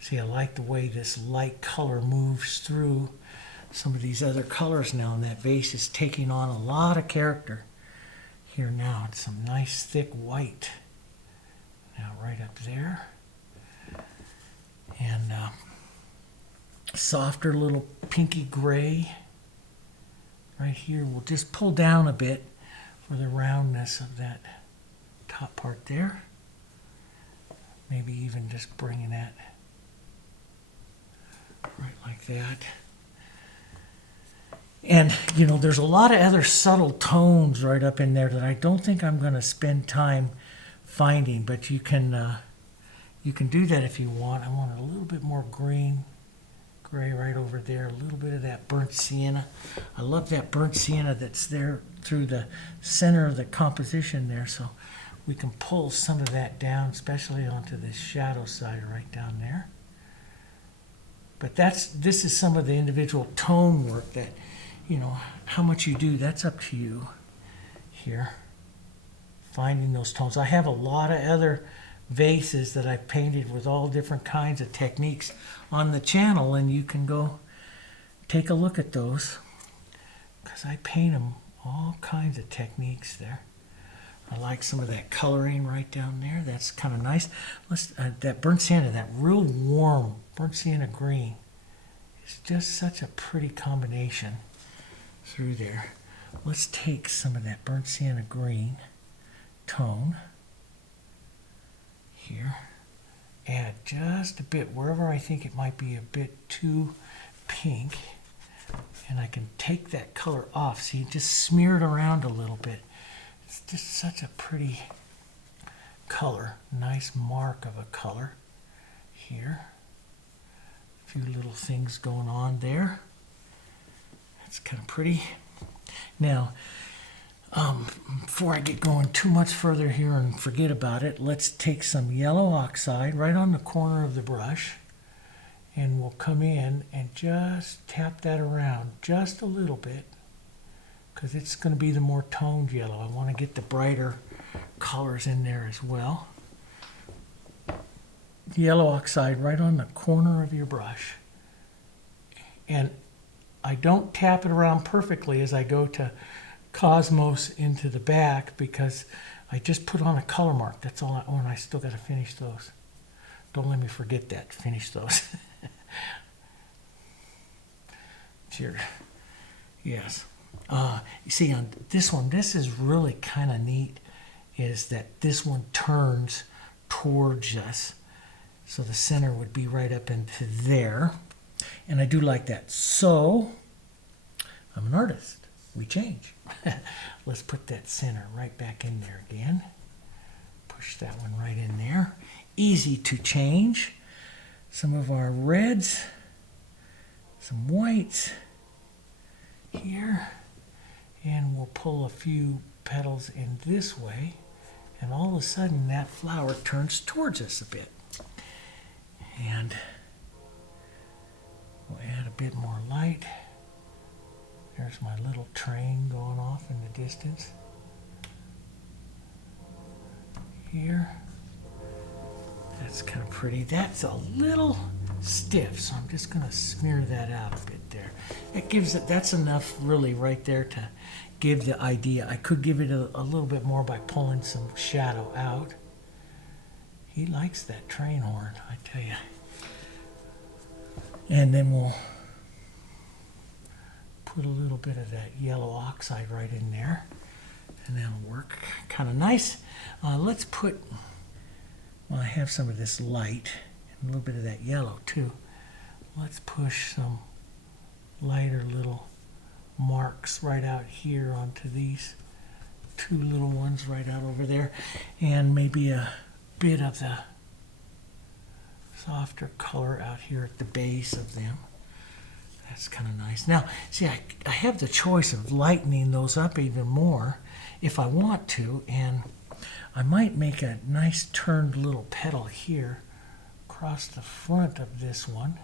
See, I like the way this light color moves through some of these other colors now, and that vase is taking on a lot of character here now. It's some nice thick white now right up there, and softer little pinky gray right here. We'll just pull down a bit for the roundness of that top part there. Maybe even just bringing that right like that. And, there's a lot of other subtle tones right up in there that I don't think I'm going to spend time finding, but you can do that if you want. I want a little bit more gray right over there, a little bit of that burnt sienna. I love that burnt sienna that's there through the center of the composition there, so we can pull some of that down, especially onto the shadow side right down there. But this is some of the individual tone work that, how much you do, that's up to you here. Finding those tones. I have a lot of other vases that I've painted with all different kinds of techniques on the channel, and you can go take a look at those, because I paint them all kinds of techniques there. I like some of that coloring right down there. That's kind of nice. That burnt sienna, that real warm burnt sienna green, is just such a pretty combination through there. Let's take some of that burnt sienna green tone here add just a bit wherever I think it might be a bit too pink. And I can take that color off. See, just smear it around a little bit. It's just such a pretty color. Nice mark of a color here. A few little things going on there. That's kind of pretty. Now, before I get going too much further here and forget about it, let's take some yellow oxide right on the corner of the brush. And we'll come in and just tap that around just a little bit, because it's going to be the more toned yellow. I want to get the brighter colors in there as well. Yellow oxide right on the corner of your brush. And I don't tap it around perfectly as I go to Cosmos into the back, because I just put on a color mark. That's all I want. I still got to finish those. Don't let me forget that. Finish those. Cheers. Yes. You see, on this one, this is really kind of neat, is that this one turns towards us. So the center would be right up into there. And I do like that. So, I'm an artist. We change. Let's put that center right back in there again. Push that one right in there. Easy to change. Some of our reds, some whites here, and we'll pull a few petals in this way, and all of a sudden that flower turns towards us a bit. And we'll add a bit more light. There's my little train going off in the distance. Here. That's kind of pretty. That's a little stiff, so I'm just going to smear that out a bit there. It gives it, that's enough really right there to give the idea. I could give it a little bit more by pulling some shadow out. He likes that train horn, I tell you. And then we'll put a little bit of that yellow oxide right in there, and that'll work kind of nice. Let's put, well, I have some of this light and a little bit of that yellow too. Let's push some lighter little marks right out here onto these two little ones right out over there, and maybe a bit of the softer color out here at the base of them. That's kind of nice. Now, see, I have the choice of lightening those up even more if I want to, and I might make a nice turned little petal here across the front of this one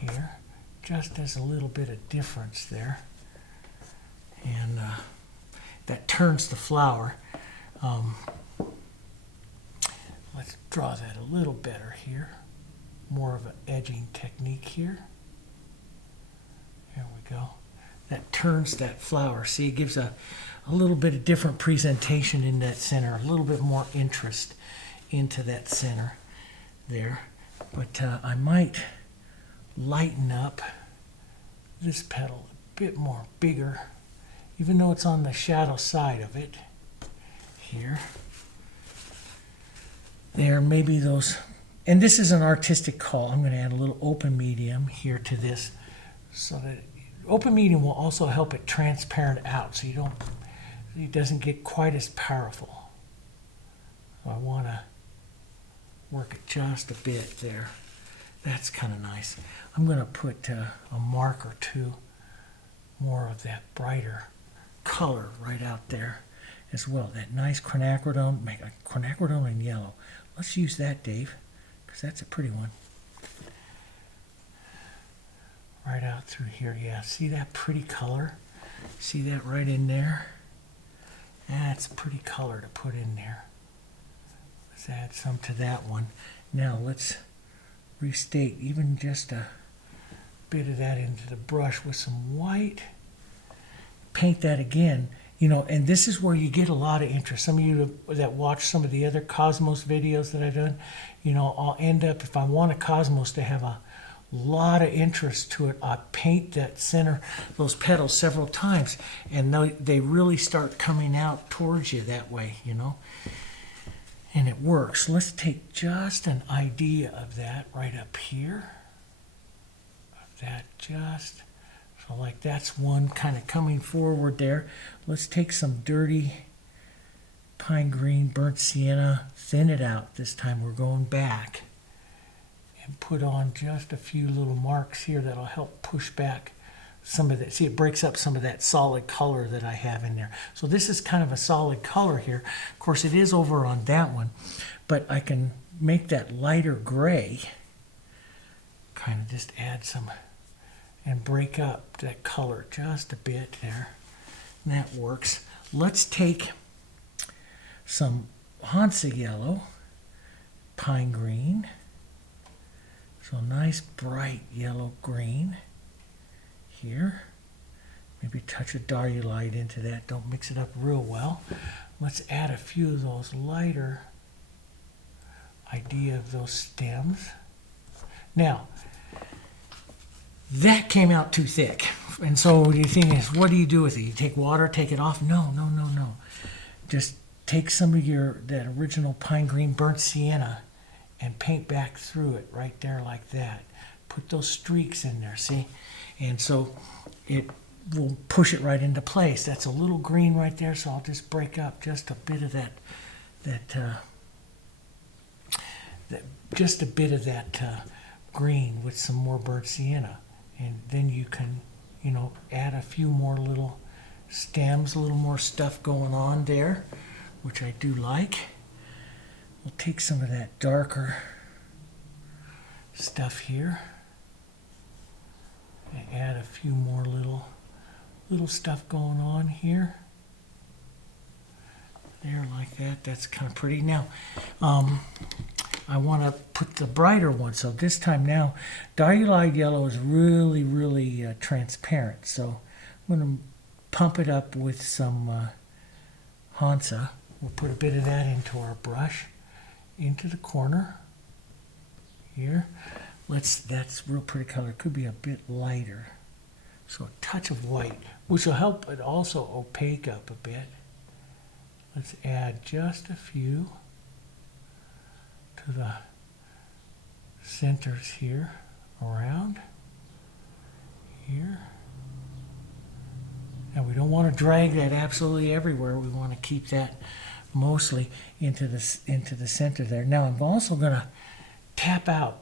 here, just as a little bit of difference there. And that turns the flower. Let's draw that a little better here. More of an edging technique here. There we go. That turns that flower. See, it gives a little bit of different presentation in that center, a little bit more interest into that center there. But I might lighten up this petal a bit more bigger, even though it's on the shadow side of it here. There, maybe those, and this is an artistic call. I'm going to add a little open medium here to this, so that open medium will also help it transparent out, so it doesn't get quite as powerful. So I want to work it just a bit there. That's kind of nice. I'm going to put a mark or two more of that brighter color right out there as well. That nice quinacridone, make a quinacridone in yellow. Let's use that, Dave, because that's a pretty one. Right out through here, yeah. See that pretty color? See that right in there? That's a pretty color to put in there. Let's add some to that one. Now let's restate even just a bit of that into the brush with some white. Paint that again. You know, and this is where you get a lot of interest. Some of you that watch some of the other Cosmos videos that I've done, you know, I'll end up, if I want a Cosmos to have a lot of interest to it, I paint that center, those petals several times, and they really start coming out towards you that way, you know. And it works. Let's take just an idea of that right up here. Of that just, so like that's one kind of coming forward there. Let's take some dirty pine green, burnt sienna, thin it out. This time we're going back. And put on just a few little marks here that'll help push back some of that. See, it breaks up some of that solid color that I have in there. So this is kind of a solid color here. Of course, it is over on that one, but I can make that lighter gray, kind of just add some, and break up that color just a bit there. And that works. Let's take some Hansa Yellow, pine green, so nice bright yellow green here. Maybe touch a Diarylide into that. Don't mix it up real well. Let's add a few of those lighter idea of those stems. Now, that came out too thick. And so the thing is, what do you do with it? You take water, take it off? No. Just take some of that original pine green burnt sienna and paint back through it right there like that. Put those streaks in there, see? And so it will push it right into place. That's a little green right there, so I'll just break up just a bit of that green with some more burnt sienna. And then you can, add a few more little stems, a little more stuff going on there, which I do like. We'll take some of that darker stuff here and add a few more little stuff going on here. There, like that. That's kind of pretty. Now, I want to put the brighter one. So this time now, Diarylide Yellow is really, really transparent. So I'm going to pump it up with some Hansa. We'll put a bit of that into our brush, into the corner here. That's real pretty color. It could be a bit lighter. So a touch of white, which will help it also opaque up a bit. Let's add just a few to the centers here, around here. And we don't want to drag that absolutely everywhere. We want to keep that mostly into the center there. Now I'm also going to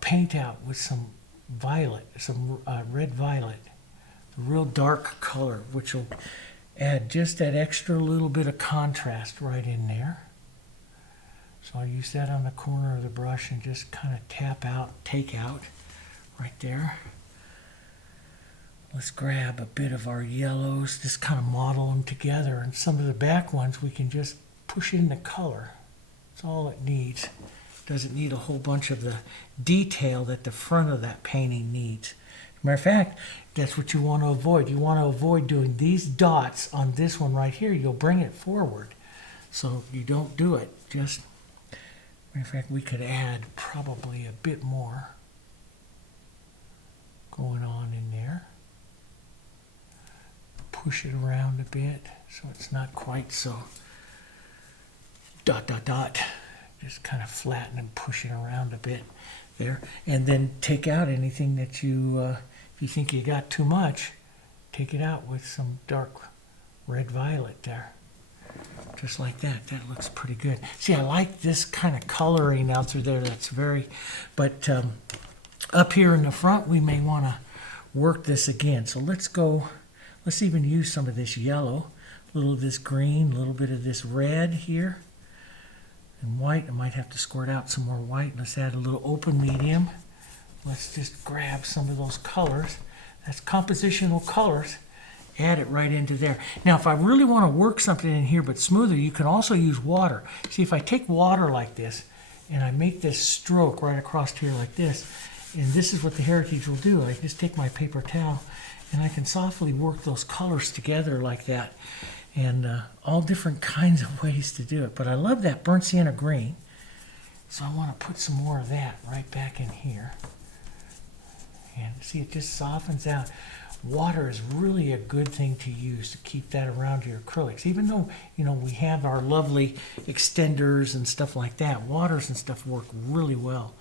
paint out with some violet, some red violet, a real dark color, which will add just that extra little bit of contrast right in there. So I'll use that on the corner of the brush and just kind of take out right there. Let's grab a bit of our yellows, just kind of model them together, and some of the back ones we can just push in the color. That's all it needs. It doesn't need a whole bunch of the detail that the front of that painting needs. As a matter of fact, that's what you want to avoid. You want to avoid doing these dots on this one right here. You'll bring it forward. So you don't do it. Just, matter of fact, we could add probably a bit more going on in there. Push it around a bit so it's not quite so dot. Just kind of flatten and push it around a bit there. And then take out anything that you, if you think you got too much, take it out with some dark red violet there. Just like that. That looks pretty good. See, I like this kind of coloring out through there. That's very, but up here in the front, we may want to work this again. So let's even use some of this yellow, a little of this green, a little bit of this red here, and white. I might have to squirt out some more white. Let's add a little open medium. Let's just grab some of those colors. That's compositional colors. Add it right into there. Now, if I really want to work something in here but smoother, you can also use water. See, if I take water like this and I make this stroke right across here like this, and this is what the Heritage will do. I just take my paper towel and I can softly work those colors together like that. And all different kinds of ways to do it. But I love that burnt sienna green. So I want to put some more of that right back in here. And see, it just softens out. water is really a good thing to use to keep that around your acrylics. Even though, you know, we have our lovely extenders and stuff like that, waters and stuff work really well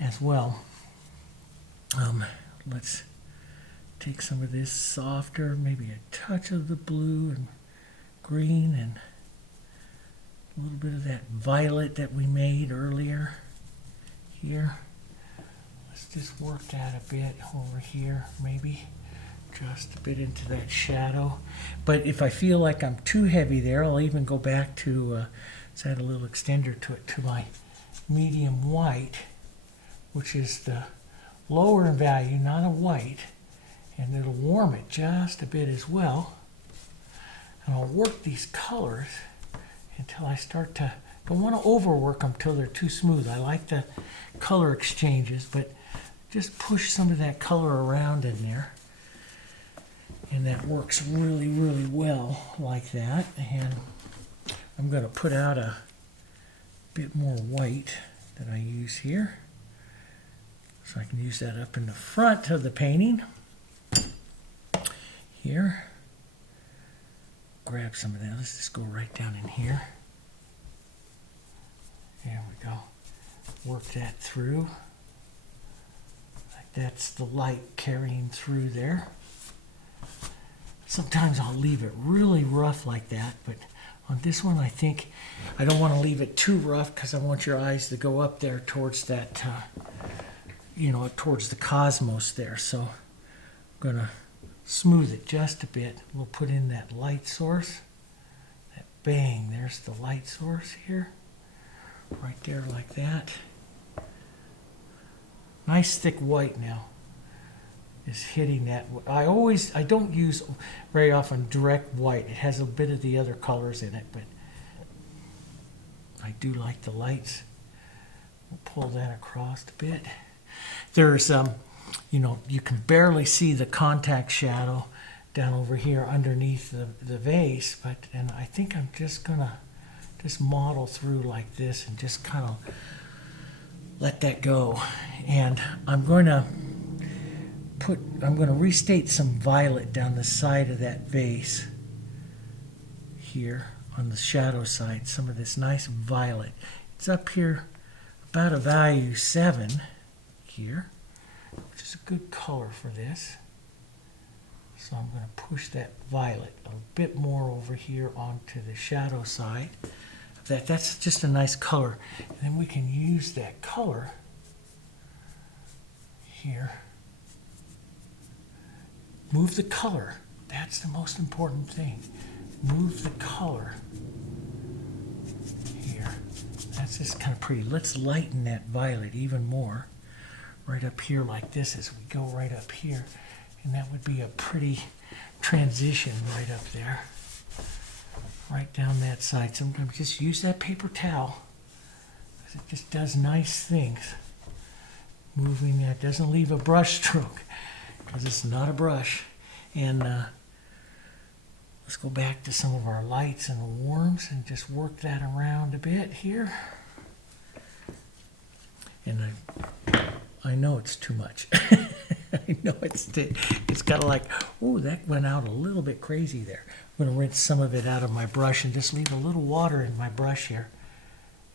as well. Let's take some of this softer, maybe a touch of the blue and green and a little bit of that violet that we made earlier here. Let's just work that a bit over here, maybe just a bit into that shadow. But if I feel like I'm too heavy there, I'll even go back to, let's add a little extender to it, to my medium white, which is the lower in value, not a white, and it'll warm it just a bit as well. And I'll work these colors until I start to, don't want to overwork them till they're too smooth. I like the color exchanges, but just push some of that color around in there. And that works really, really well like that. And I'm going to put out a bit more white that I use here. So I can use that up in the front of the painting. Here. Grab some of that. Let's just go right down in here. There we go. Work that through. Like that's the light carrying through there. Sometimes I'll leave it really rough like that, but on this one I think I don't want to leave it too rough because I want your eyes to go up there towards that, you know, towards the cosmos there. So I'm going to smooth it just a bit. We'll put in that light source. That bang, there's the light source here. Right there like that. Nice thick white now is hitting that. I don't use very often direct white. It has a bit of the other colors in it, but I do like the lights. We'll pull that across a bit. There's, you know, you can barely see the contact shadow down over here underneath the vase, and I think I'm just gonna just model through like this and just kind of let that go. And I'm going to restate some violet down the side of that vase here on the shadow side, some of this nice violet. It's up here about a value 7 here, which is a good color for this. So I'm going to push that violet a bit more over here onto the shadow side. That's just a nice color. And then we can use that color here. Move the color. That's the most important thing. Move the color here. That's just kind of pretty. Let's lighten that violet even more. Right up here like this as we go right up here. And that would be a pretty transition right up there. Right down that side. So I'm going to just use that paper towel because it just does nice things. Moving that, doesn't leave a brush stroke because it's not a brush. And let's go back to some of our lights and the warms and just work that around a bit here. And I know it's too much. I know it's kind of like, oh, that went out a little bit crazy there. I'm going to rinse some of it out of my brush and just leave a little water in my brush here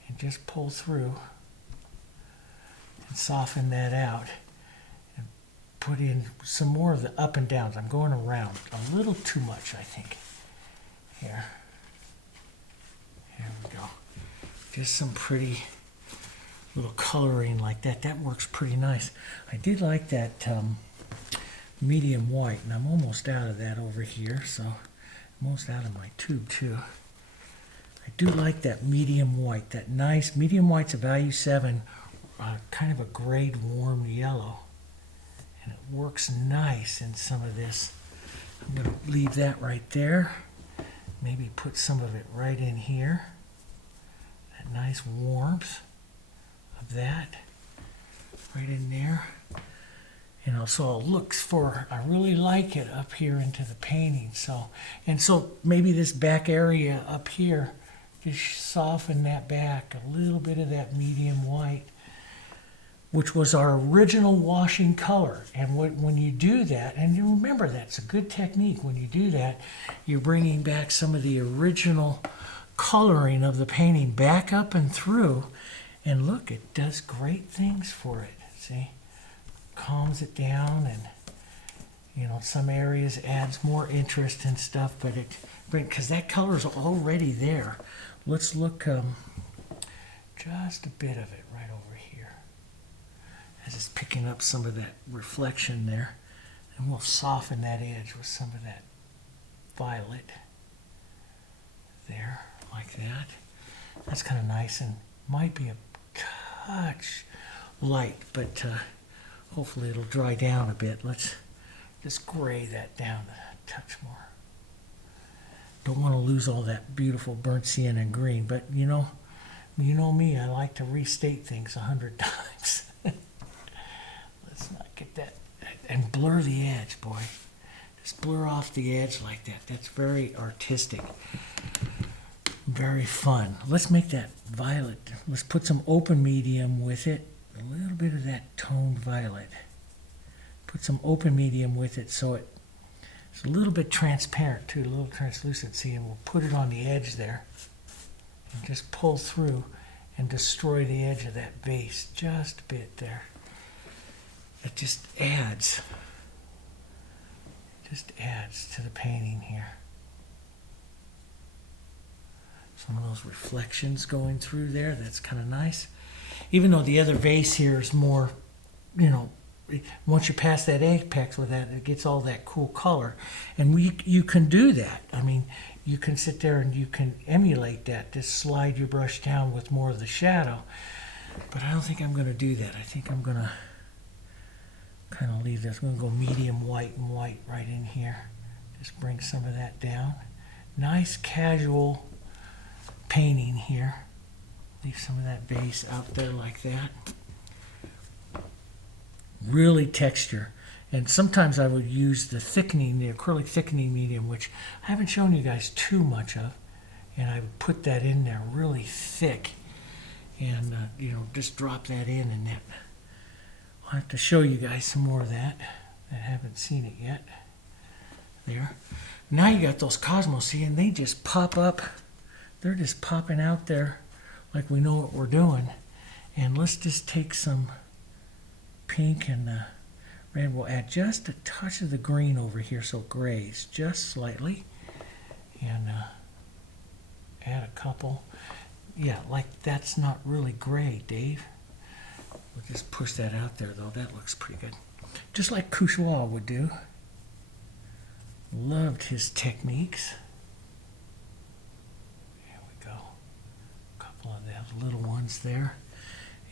and just pull through and soften that out and put in some more of the up and downs. I'm going around a little too much, I think. Here. Here we go. Just some pretty little coloring like that. That works pretty nice. I did like that medium white, and I'm almost out of that over here, so I'm almost out of my tube too. I do like that medium white, that nice medium white's a value 7, kind of a grade warm yellow, and it works nice in some of this. I'm going to leave that right there. Maybe put some of it right in here. That nice warmth of that right in there. And also I'll look for, I really like it up here into the painting. So maybe this back area up here, just soften that back, a little bit of that medium white which was our original washing color. And when you do that, and you remember that's a good technique, when you do that, you're bringing back some of the original coloring of the painting back up and through. And look, it does great things for it. See? Calms it down, and you know, some areas adds more interest and stuff, but because that color is already there. Let's look just a bit of it right over here. As it's picking up some of that reflection there, and we'll soften that edge with some of that violet there, like that. That's kind of nice, and might be a touch light, but hopefully it'll dry down a bit. Let's just gray that down a touch more. Don't want to lose all that beautiful burnt sienna and green, but you know me, I like to restate things 100 times. Let's not get that, and blur the edge, boy. Just blur off the edge like that. That's very artistic, very fun. Let's make that violet. Let's put some open medium with it, a little bit of that toned violet. Put some open medium with it so it's a little bit transparent too, a little translucency, and we'll put it on the edge there and just pull through and destroy the edge of that base just a bit there. It just adds to the painting here. Some of those reflections going through there, that's kind of nice. Even though the other vase here is more, you know, once you pass that apex with that, it gets all that cool color. And you can do that. I mean, you can sit there and you can emulate that. Just slide your brush down with more of the shadow. But I don't think I'm going to do that. I think I'm going to kind of leave this. I'm going to go medium white and white right in here. Just bring some of that down. Nice casual painting here. Leave some of that base out there like that. Really texture. And sometimes I would use the thickening, the acrylic thickening medium, which I haven't shown you guys too much of. And I would put that in there really thick. And, you know, just drop that in, and that. I'll have to show you guys some more of that. I haven't seen it yet. There. Now you got those cosmos, see, and they just pop up. They're just popping out there like we know what we're doing. And let's just take some pink and red. We'll add just a touch of the green over here so it grays just slightly. And add a couple. Yeah, like that's not really gray, Dave. We'll just push that out there though. That looks pretty good. Just like Couchois would do. Loved his techniques. There we go. A couple of those little ones there.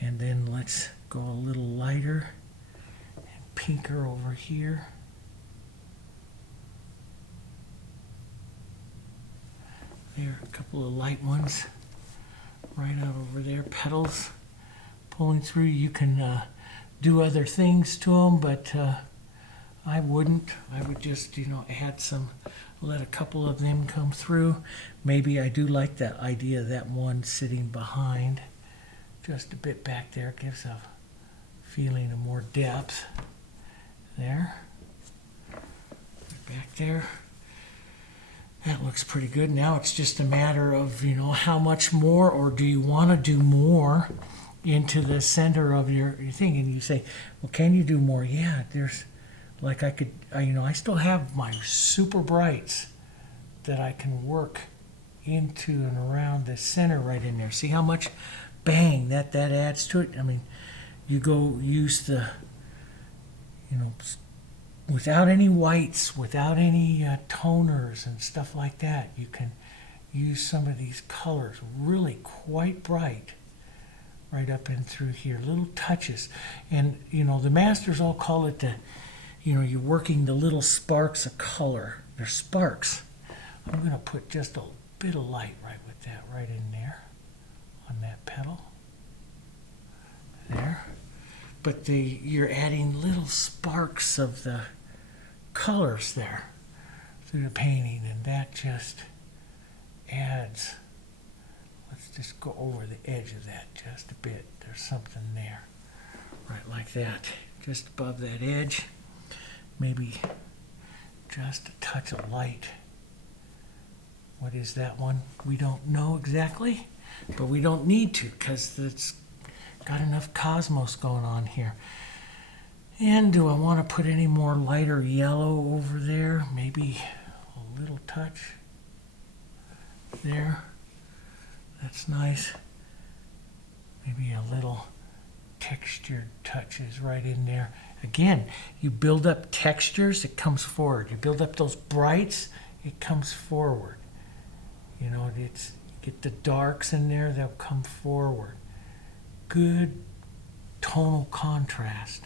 And then let's go a little lighter and pinker over here. There, a couple of light ones right out over there. Petals pulling through. You can do other things to them, but I wouldn't. I would just, you know, add some, let a couple of them come through. Maybe I do like that idea of that one sitting behind. Just a bit back there gives a feeling of more depth. There. Back there. That looks pretty good. Now it's just a matter of, you know, how much more, or do you want to do more into the center of your thing? And you say, well, can you do more? Yeah, there's, like I could, you know, I still have my super brights that I can work into and around the center right in there. See how much bang that adds to it? I mean, you go use the, you know, without any whites, without any toners and stuff like that, you can use some of these colors really quite bright right up and through here, little touches. And, you know, the masters all call it the, you know, you're working the little sparks of color. They're sparks. I'm going to put just a bit of light right with that right in there on that petal. There. But you're adding little sparks of the colors there through the painting, and that just adds. Let's just go over the edge of that just a bit. There's something there right like that, just above that edge. Maybe just a touch of light. What is that one? We don't know exactly, but we don't need to because it's got enough cosmos going on here. And do I want to put any more lighter yellow over there? Maybe a little touch there. That's nice. Maybe a little textured touches right in there. Again, you build up textures, it comes forward. You build up those brights, it comes forward. You know, get the darks in there, they'll come forward. Good tonal contrast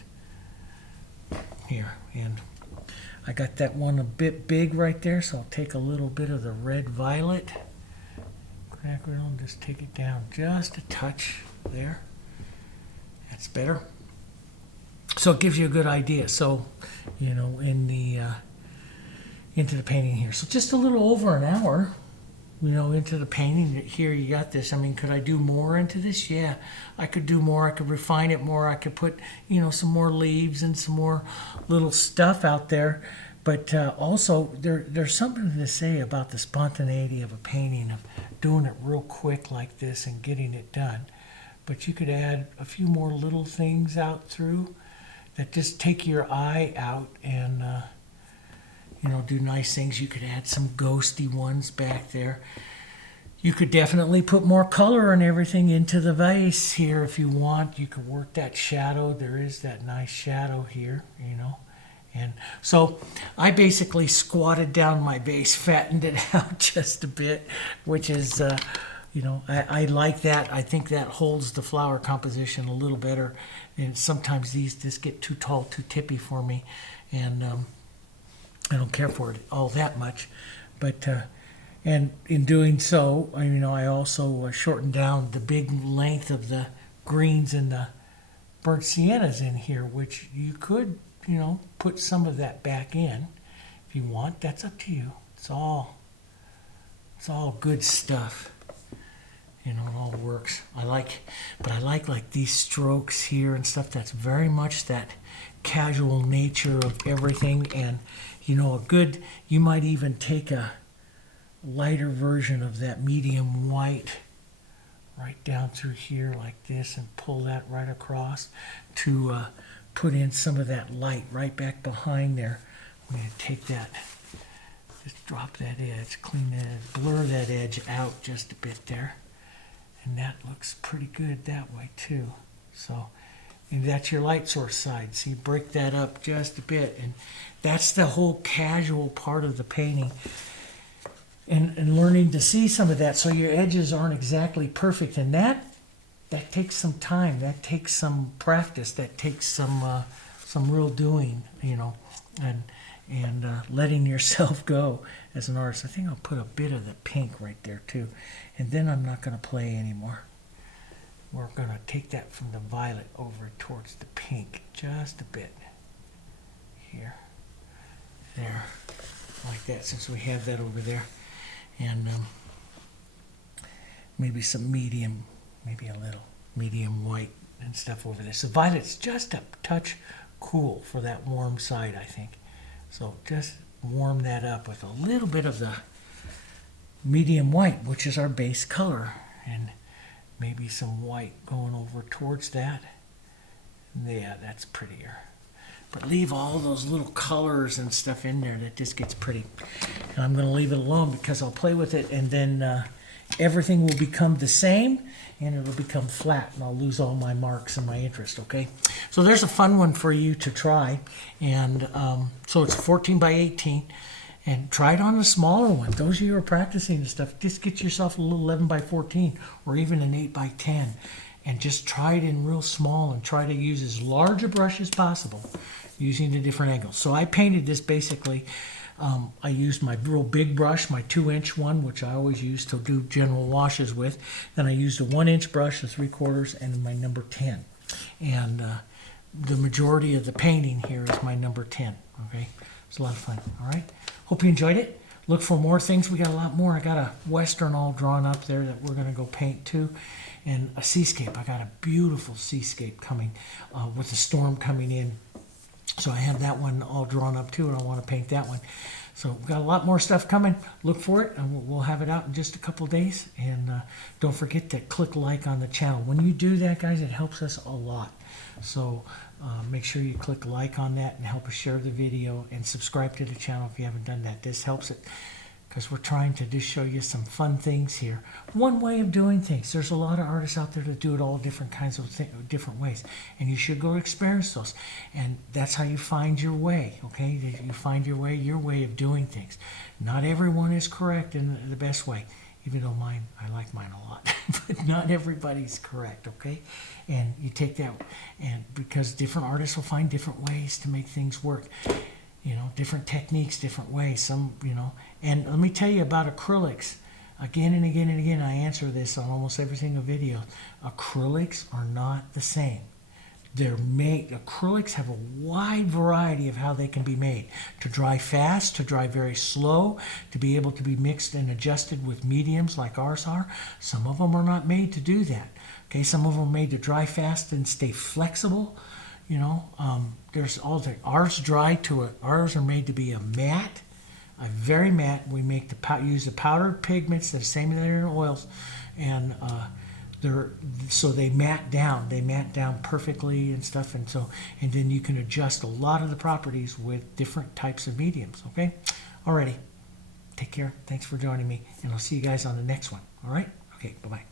here. And I got that one a bit big right there, so I'll take a little bit of the red violet. Quinacridone, just take it down just a touch there. That's better. So it gives you a good idea. So, you know, in the into the painting here. So just a little over an hour, you know, into the painting. Here you got this. I mean, could I do more into this? Yeah, I could do more. I could refine it more. I could put, you know, some more leaves and some more little stuff out there. But also, there's something to say about the spontaneity of a painting, of doing it real quick like this and getting it done. But you could add a few more little things out through that just take your eye out and, you know, do nice things. You could add some ghosty ones back there. You could definitely put more color and everything into the vase here if you want. You could work that shadow. There is that nice shadow here, you know. And so I basically squatted down my vase, fattened it out just a bit, which is, you know, I like that. I think that holds the flower composition a little better. And sometimes these just get too tall, too tippy for me. And I don't care for it all that much. But, and in doing so, you know, I also shortened down the big length of the greens and the burnt siennas in here, which you could, you know, put some of that back in if you want. That's up to you. It's all good stuff. You know, it all works. But I like these strokes here and stuff. That's very much that casual nature of everything. And, you know, you might even take a lighter version of that medium white right down through here like this and pull that right across to put in some of that light right back behind there. I'm going to take that, just drop that edge, clean that edge, blur that edge out just a bit there. And that looks pretty good that way too. So, and that's your light source side. So you break that up just a bit. And that's the whole casual part of the painting. And learning to see some of that so your edges aren't exactly perfect. And that takes some time. That takes some practice. That takes some real doing, you know, and letting yourself go as an artist. I think I'll put a bit of the pink right there too. And then I'm not going to play anymore. We're going to take that from the violet over towards the pink just a bit. Here. There. Like that, since we have that over there. And maybe some medium, maybe a little medium white and stuff over there. So violet's just a touch cool for that warm side, I think. So just warm that up with a little bit of the medium white, which is our base color. And maybe some white going over towards that. Yeah, that's prettier. But leave all those little colors and stuff in there. That just gets pretty. And I'm going to leave it alone because I'll play with it and then everything will become the same and it'll become flat and I'll lose all my marks and my interest, okay? So there's a fun one for you to try. And so it's 14 by 18. And try it on a smaller one. Those of you who are practicing and stuff, just get yourself a little 11 by 14 or even an 8 by 10. And just try it in real small and try to use as large a brush as possible using the different angles. So I painted this basically, I used my real big brush, my 2-inch one, which I always use to do general washes with. Then I used a 1-inch brush, a 3/4, and my number 10. And the majority of the painting here is my number 10, okay? It's a lot of fun, all right? Hope you enjoyed it. Look for more things. We got a lot more. I got a Western all drawn up there that we're going to go paint too. And a seascape. I got a beautiful seascape coming with a storm coming in. So I have that one all drawn up too, and I want to paint that one. So we've got a lot more stuff coming. Look for it, and we'll have it out in just a couple of days. And don't forget to click like on the channel. When you do that, guys, it helps us a lot. So make sure you click like on that and help us share the video, and subscribe to the channel if you haven't done that. This helps it, because we're trying to just show you some fun things here. One way of doing things. There's a lot of artists out there that do it all different kinds of different ways, and you should go experience those. And that's how you find your way, okay? You find your way of doing things. Not everyone is correct in the best way, even though I like mine a lot, but not everybody's correct, okay? And you take that, and because different artists will find different ways to make things work. You know, different techniques, different ways. Some, you know, and let me tell you about acrylics. Again and again and again, I answer this on almost every single video. Acrylics are not the same. Acrylics have a wide variety of how they can be made. To dry fast, to dry very slow, to be able to be mixed and adjusted with mediums like ours are. Some of them are not made to do that. Okay, some of them are made to dry fast and stay flexible. You know, there's all the ours are made to be a matte, a very matte. We make use the powdered pigments, the same that are in oils, and they matte down. They matte down perfectly and stuff, and then you can adjust a lot of the properties with different types of mediums. Okay, alrighty, take care. Thanks for joining me, and I'll see you guys on the next one. All right, okay, bye bye.